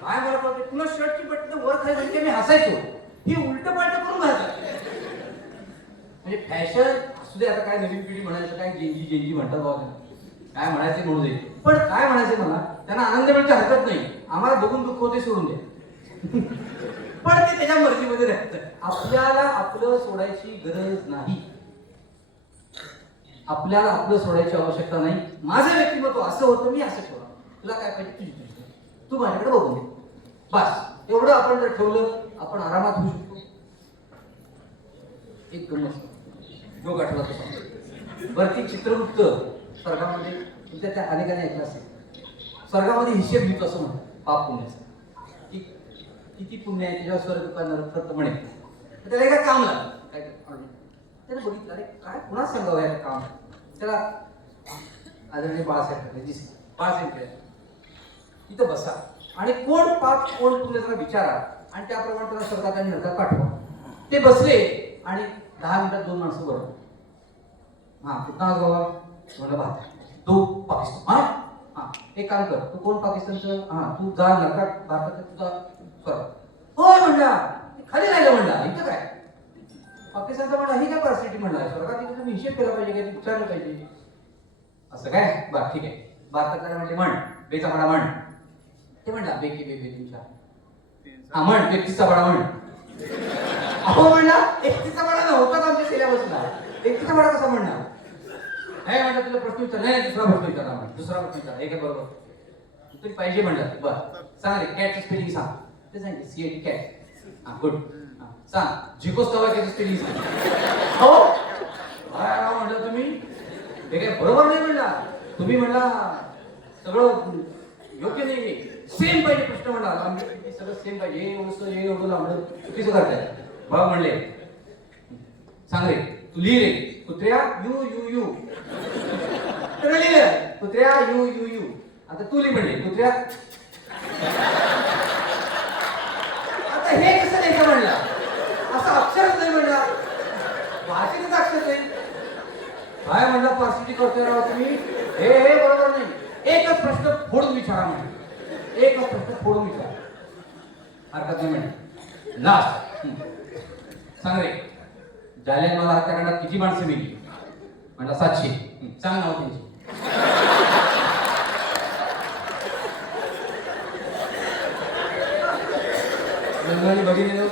काय मला कळतं पुन्हा शर्टची बटणं वर खाली म्हणजे मी हसायचो. ही उलट पालट करून घालतात. म्हणजे फॅशन असू दे. आता काय नवीन पिढी म्हणायचं काय जेंजी म्हणतात बाबा काय म्हणायचे म्हणू दे पण काय म्हणायचं मला त्यांना आनंद मिळण्याची हरकत नाही. आम्हाला बघून दुःख होते सोडून द्या पण ते त्याच्या मर्जीमध्ये राहतं. आपल्याला आपलं सोडायची गरज नाही. आपल्याला आपलं सोडायची आवश्यकता नाही. माझं व्यक्तिमत्व असं होतं मी असं ठेवलं. तुला काय पाहिजे तुझी तू माझ्याकडे बघून दे बस. एवढं आपण जर ठेवलं आपण आरामात होऊ शकतो. एक गंमत जो आठवला तो सांगतो. वरती चित्रगुप्त स्वर्गामध्ये तुमच्या त्या अनेकाने ऐकलं असेल. स्वर्गामध्ये हिशेब लिहितो असं म्हणतात पाप पुण्याचा, की किती पुण्य आहे त्याच्यावर स्वर्ग का नरक करतं म्हणे. तर त्याला काय काम लागलं, काय त्याने बघितलं अरे काय कुणाच सांगावं या काम. त्याला आदरणीय बाळासाहेब ठाकरे बाळासाहेब इथं बसा आणि कोण पाप कोण पुण्य जरा विचारा आणि त्याप्रमाणे त्याला स्वर्गात आणि नरकात पाठवा. ते बसले आणि 10 मिनिटात 2 माणसं बरोबर. हा कुठला आज बाबा म्हणलं भात तो पाकिस्तान. हा एक काम कर, तू कोण पाकिस्तानचं, हा तू जा नरकात भारतात तुझा कर. होय म्हणला, खाली राहिलं म्हणला. इथं काय पाकिस्तानचा म्हणला, ही काय परिस्थिती म्हणला, स्वर्गात तिथे तुम्ही हिशेब केला पाहिजे, काही विचारलं पाहिजे. असं काय बरं ठीक आहे. भारतातल्या म्हणजे म्हण बेचा म्हणा म्हण. ते म्हणला बेकी बे तुमच्या हा म्हण व्यक्तीचा बडा म्हण. अहो म्हणला एकतीचा बडा नव्हताच आमच्या सिलेबसला, एकतीचा बडा कसा म्हणणार. हे म्हणलं तुला प्रश्न विचार, नाही दुसरा प्रश्न विचारला म्हण, दुसरा प्रश्न विचार. एक बरोबर तरी पाहिजे म्हणलं. बरं सांग रे कॅटचं स्पेलिंग सांग. ते सांगितलं CAT कॅट. हा गुड. सांग झिकोस्तावा त्याचं स्पेलिंग सांग. हो काय म्हणलं तुम्ही, हे काय बरोबर नाही म्हणला तुम्ही, म्हणला सगळं योग्य नाही, सेम पाहिजे प्रश्न म्हणला. आम्ही सगळं सेम पाहिजे, हे एवढं लांबलं चुकीचं करताय. बघ म्हणले सांग रे तू लिहि रे कुत्र्या यू यू यू. तर लिहिलं कुत्र्या यू यू यू. आता तू लिहि म्हणले कुत्र्या. आता हे कसं नाही का म्हणला, असं अक्षरच नाही म्हणला, भाषेतच अक्षर नाही. काय म्हणला पार्सिटी करतोय राव तुम्ही, हे बरोबर नाही. एकच प्रश्न फोडून विचारा म्हणजे, एकच प्रश्न फोडून विचारा, हरकत नाही म्हणजे. लास्ट सांग रे जालियनवाला हत्याकांडात किती माणसं मेली. म्हणला 700. सांग नाव त्यांची. बघितलं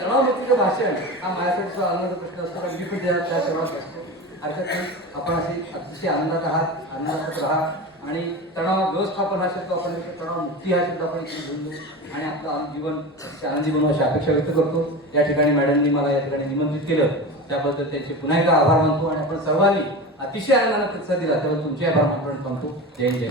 तणावमुक्तीचं भाषण हा माझ्यासाठी आनंदाचा प्रश्न असतो, कारण मी पण त्या सेवात असतो. अर्थात नाही आपण असे अतिशय आनंदात आहात, आनंदात राहा आणि तणाव व्यवस्थापन हा शब्द आपण तणावमुक्ती हा शब्द आपण इथे घेऊन देऊ आणि आपलं जीवन अतिशय आनंदी बनवू अशी अपेक्षा व्यक्त करतो. या ठिकाणी मॅडमनी मला या ठिकाणी निमंत्रित केलं त्याबद्दल त्यांचे पुन्हा एकदा आभार मानतो आणि आपण सर्वांनी अतिशय आनंदाने प्रतिसाद दिला त्याबद्दल तुमचे आभार मानतो. जय जय.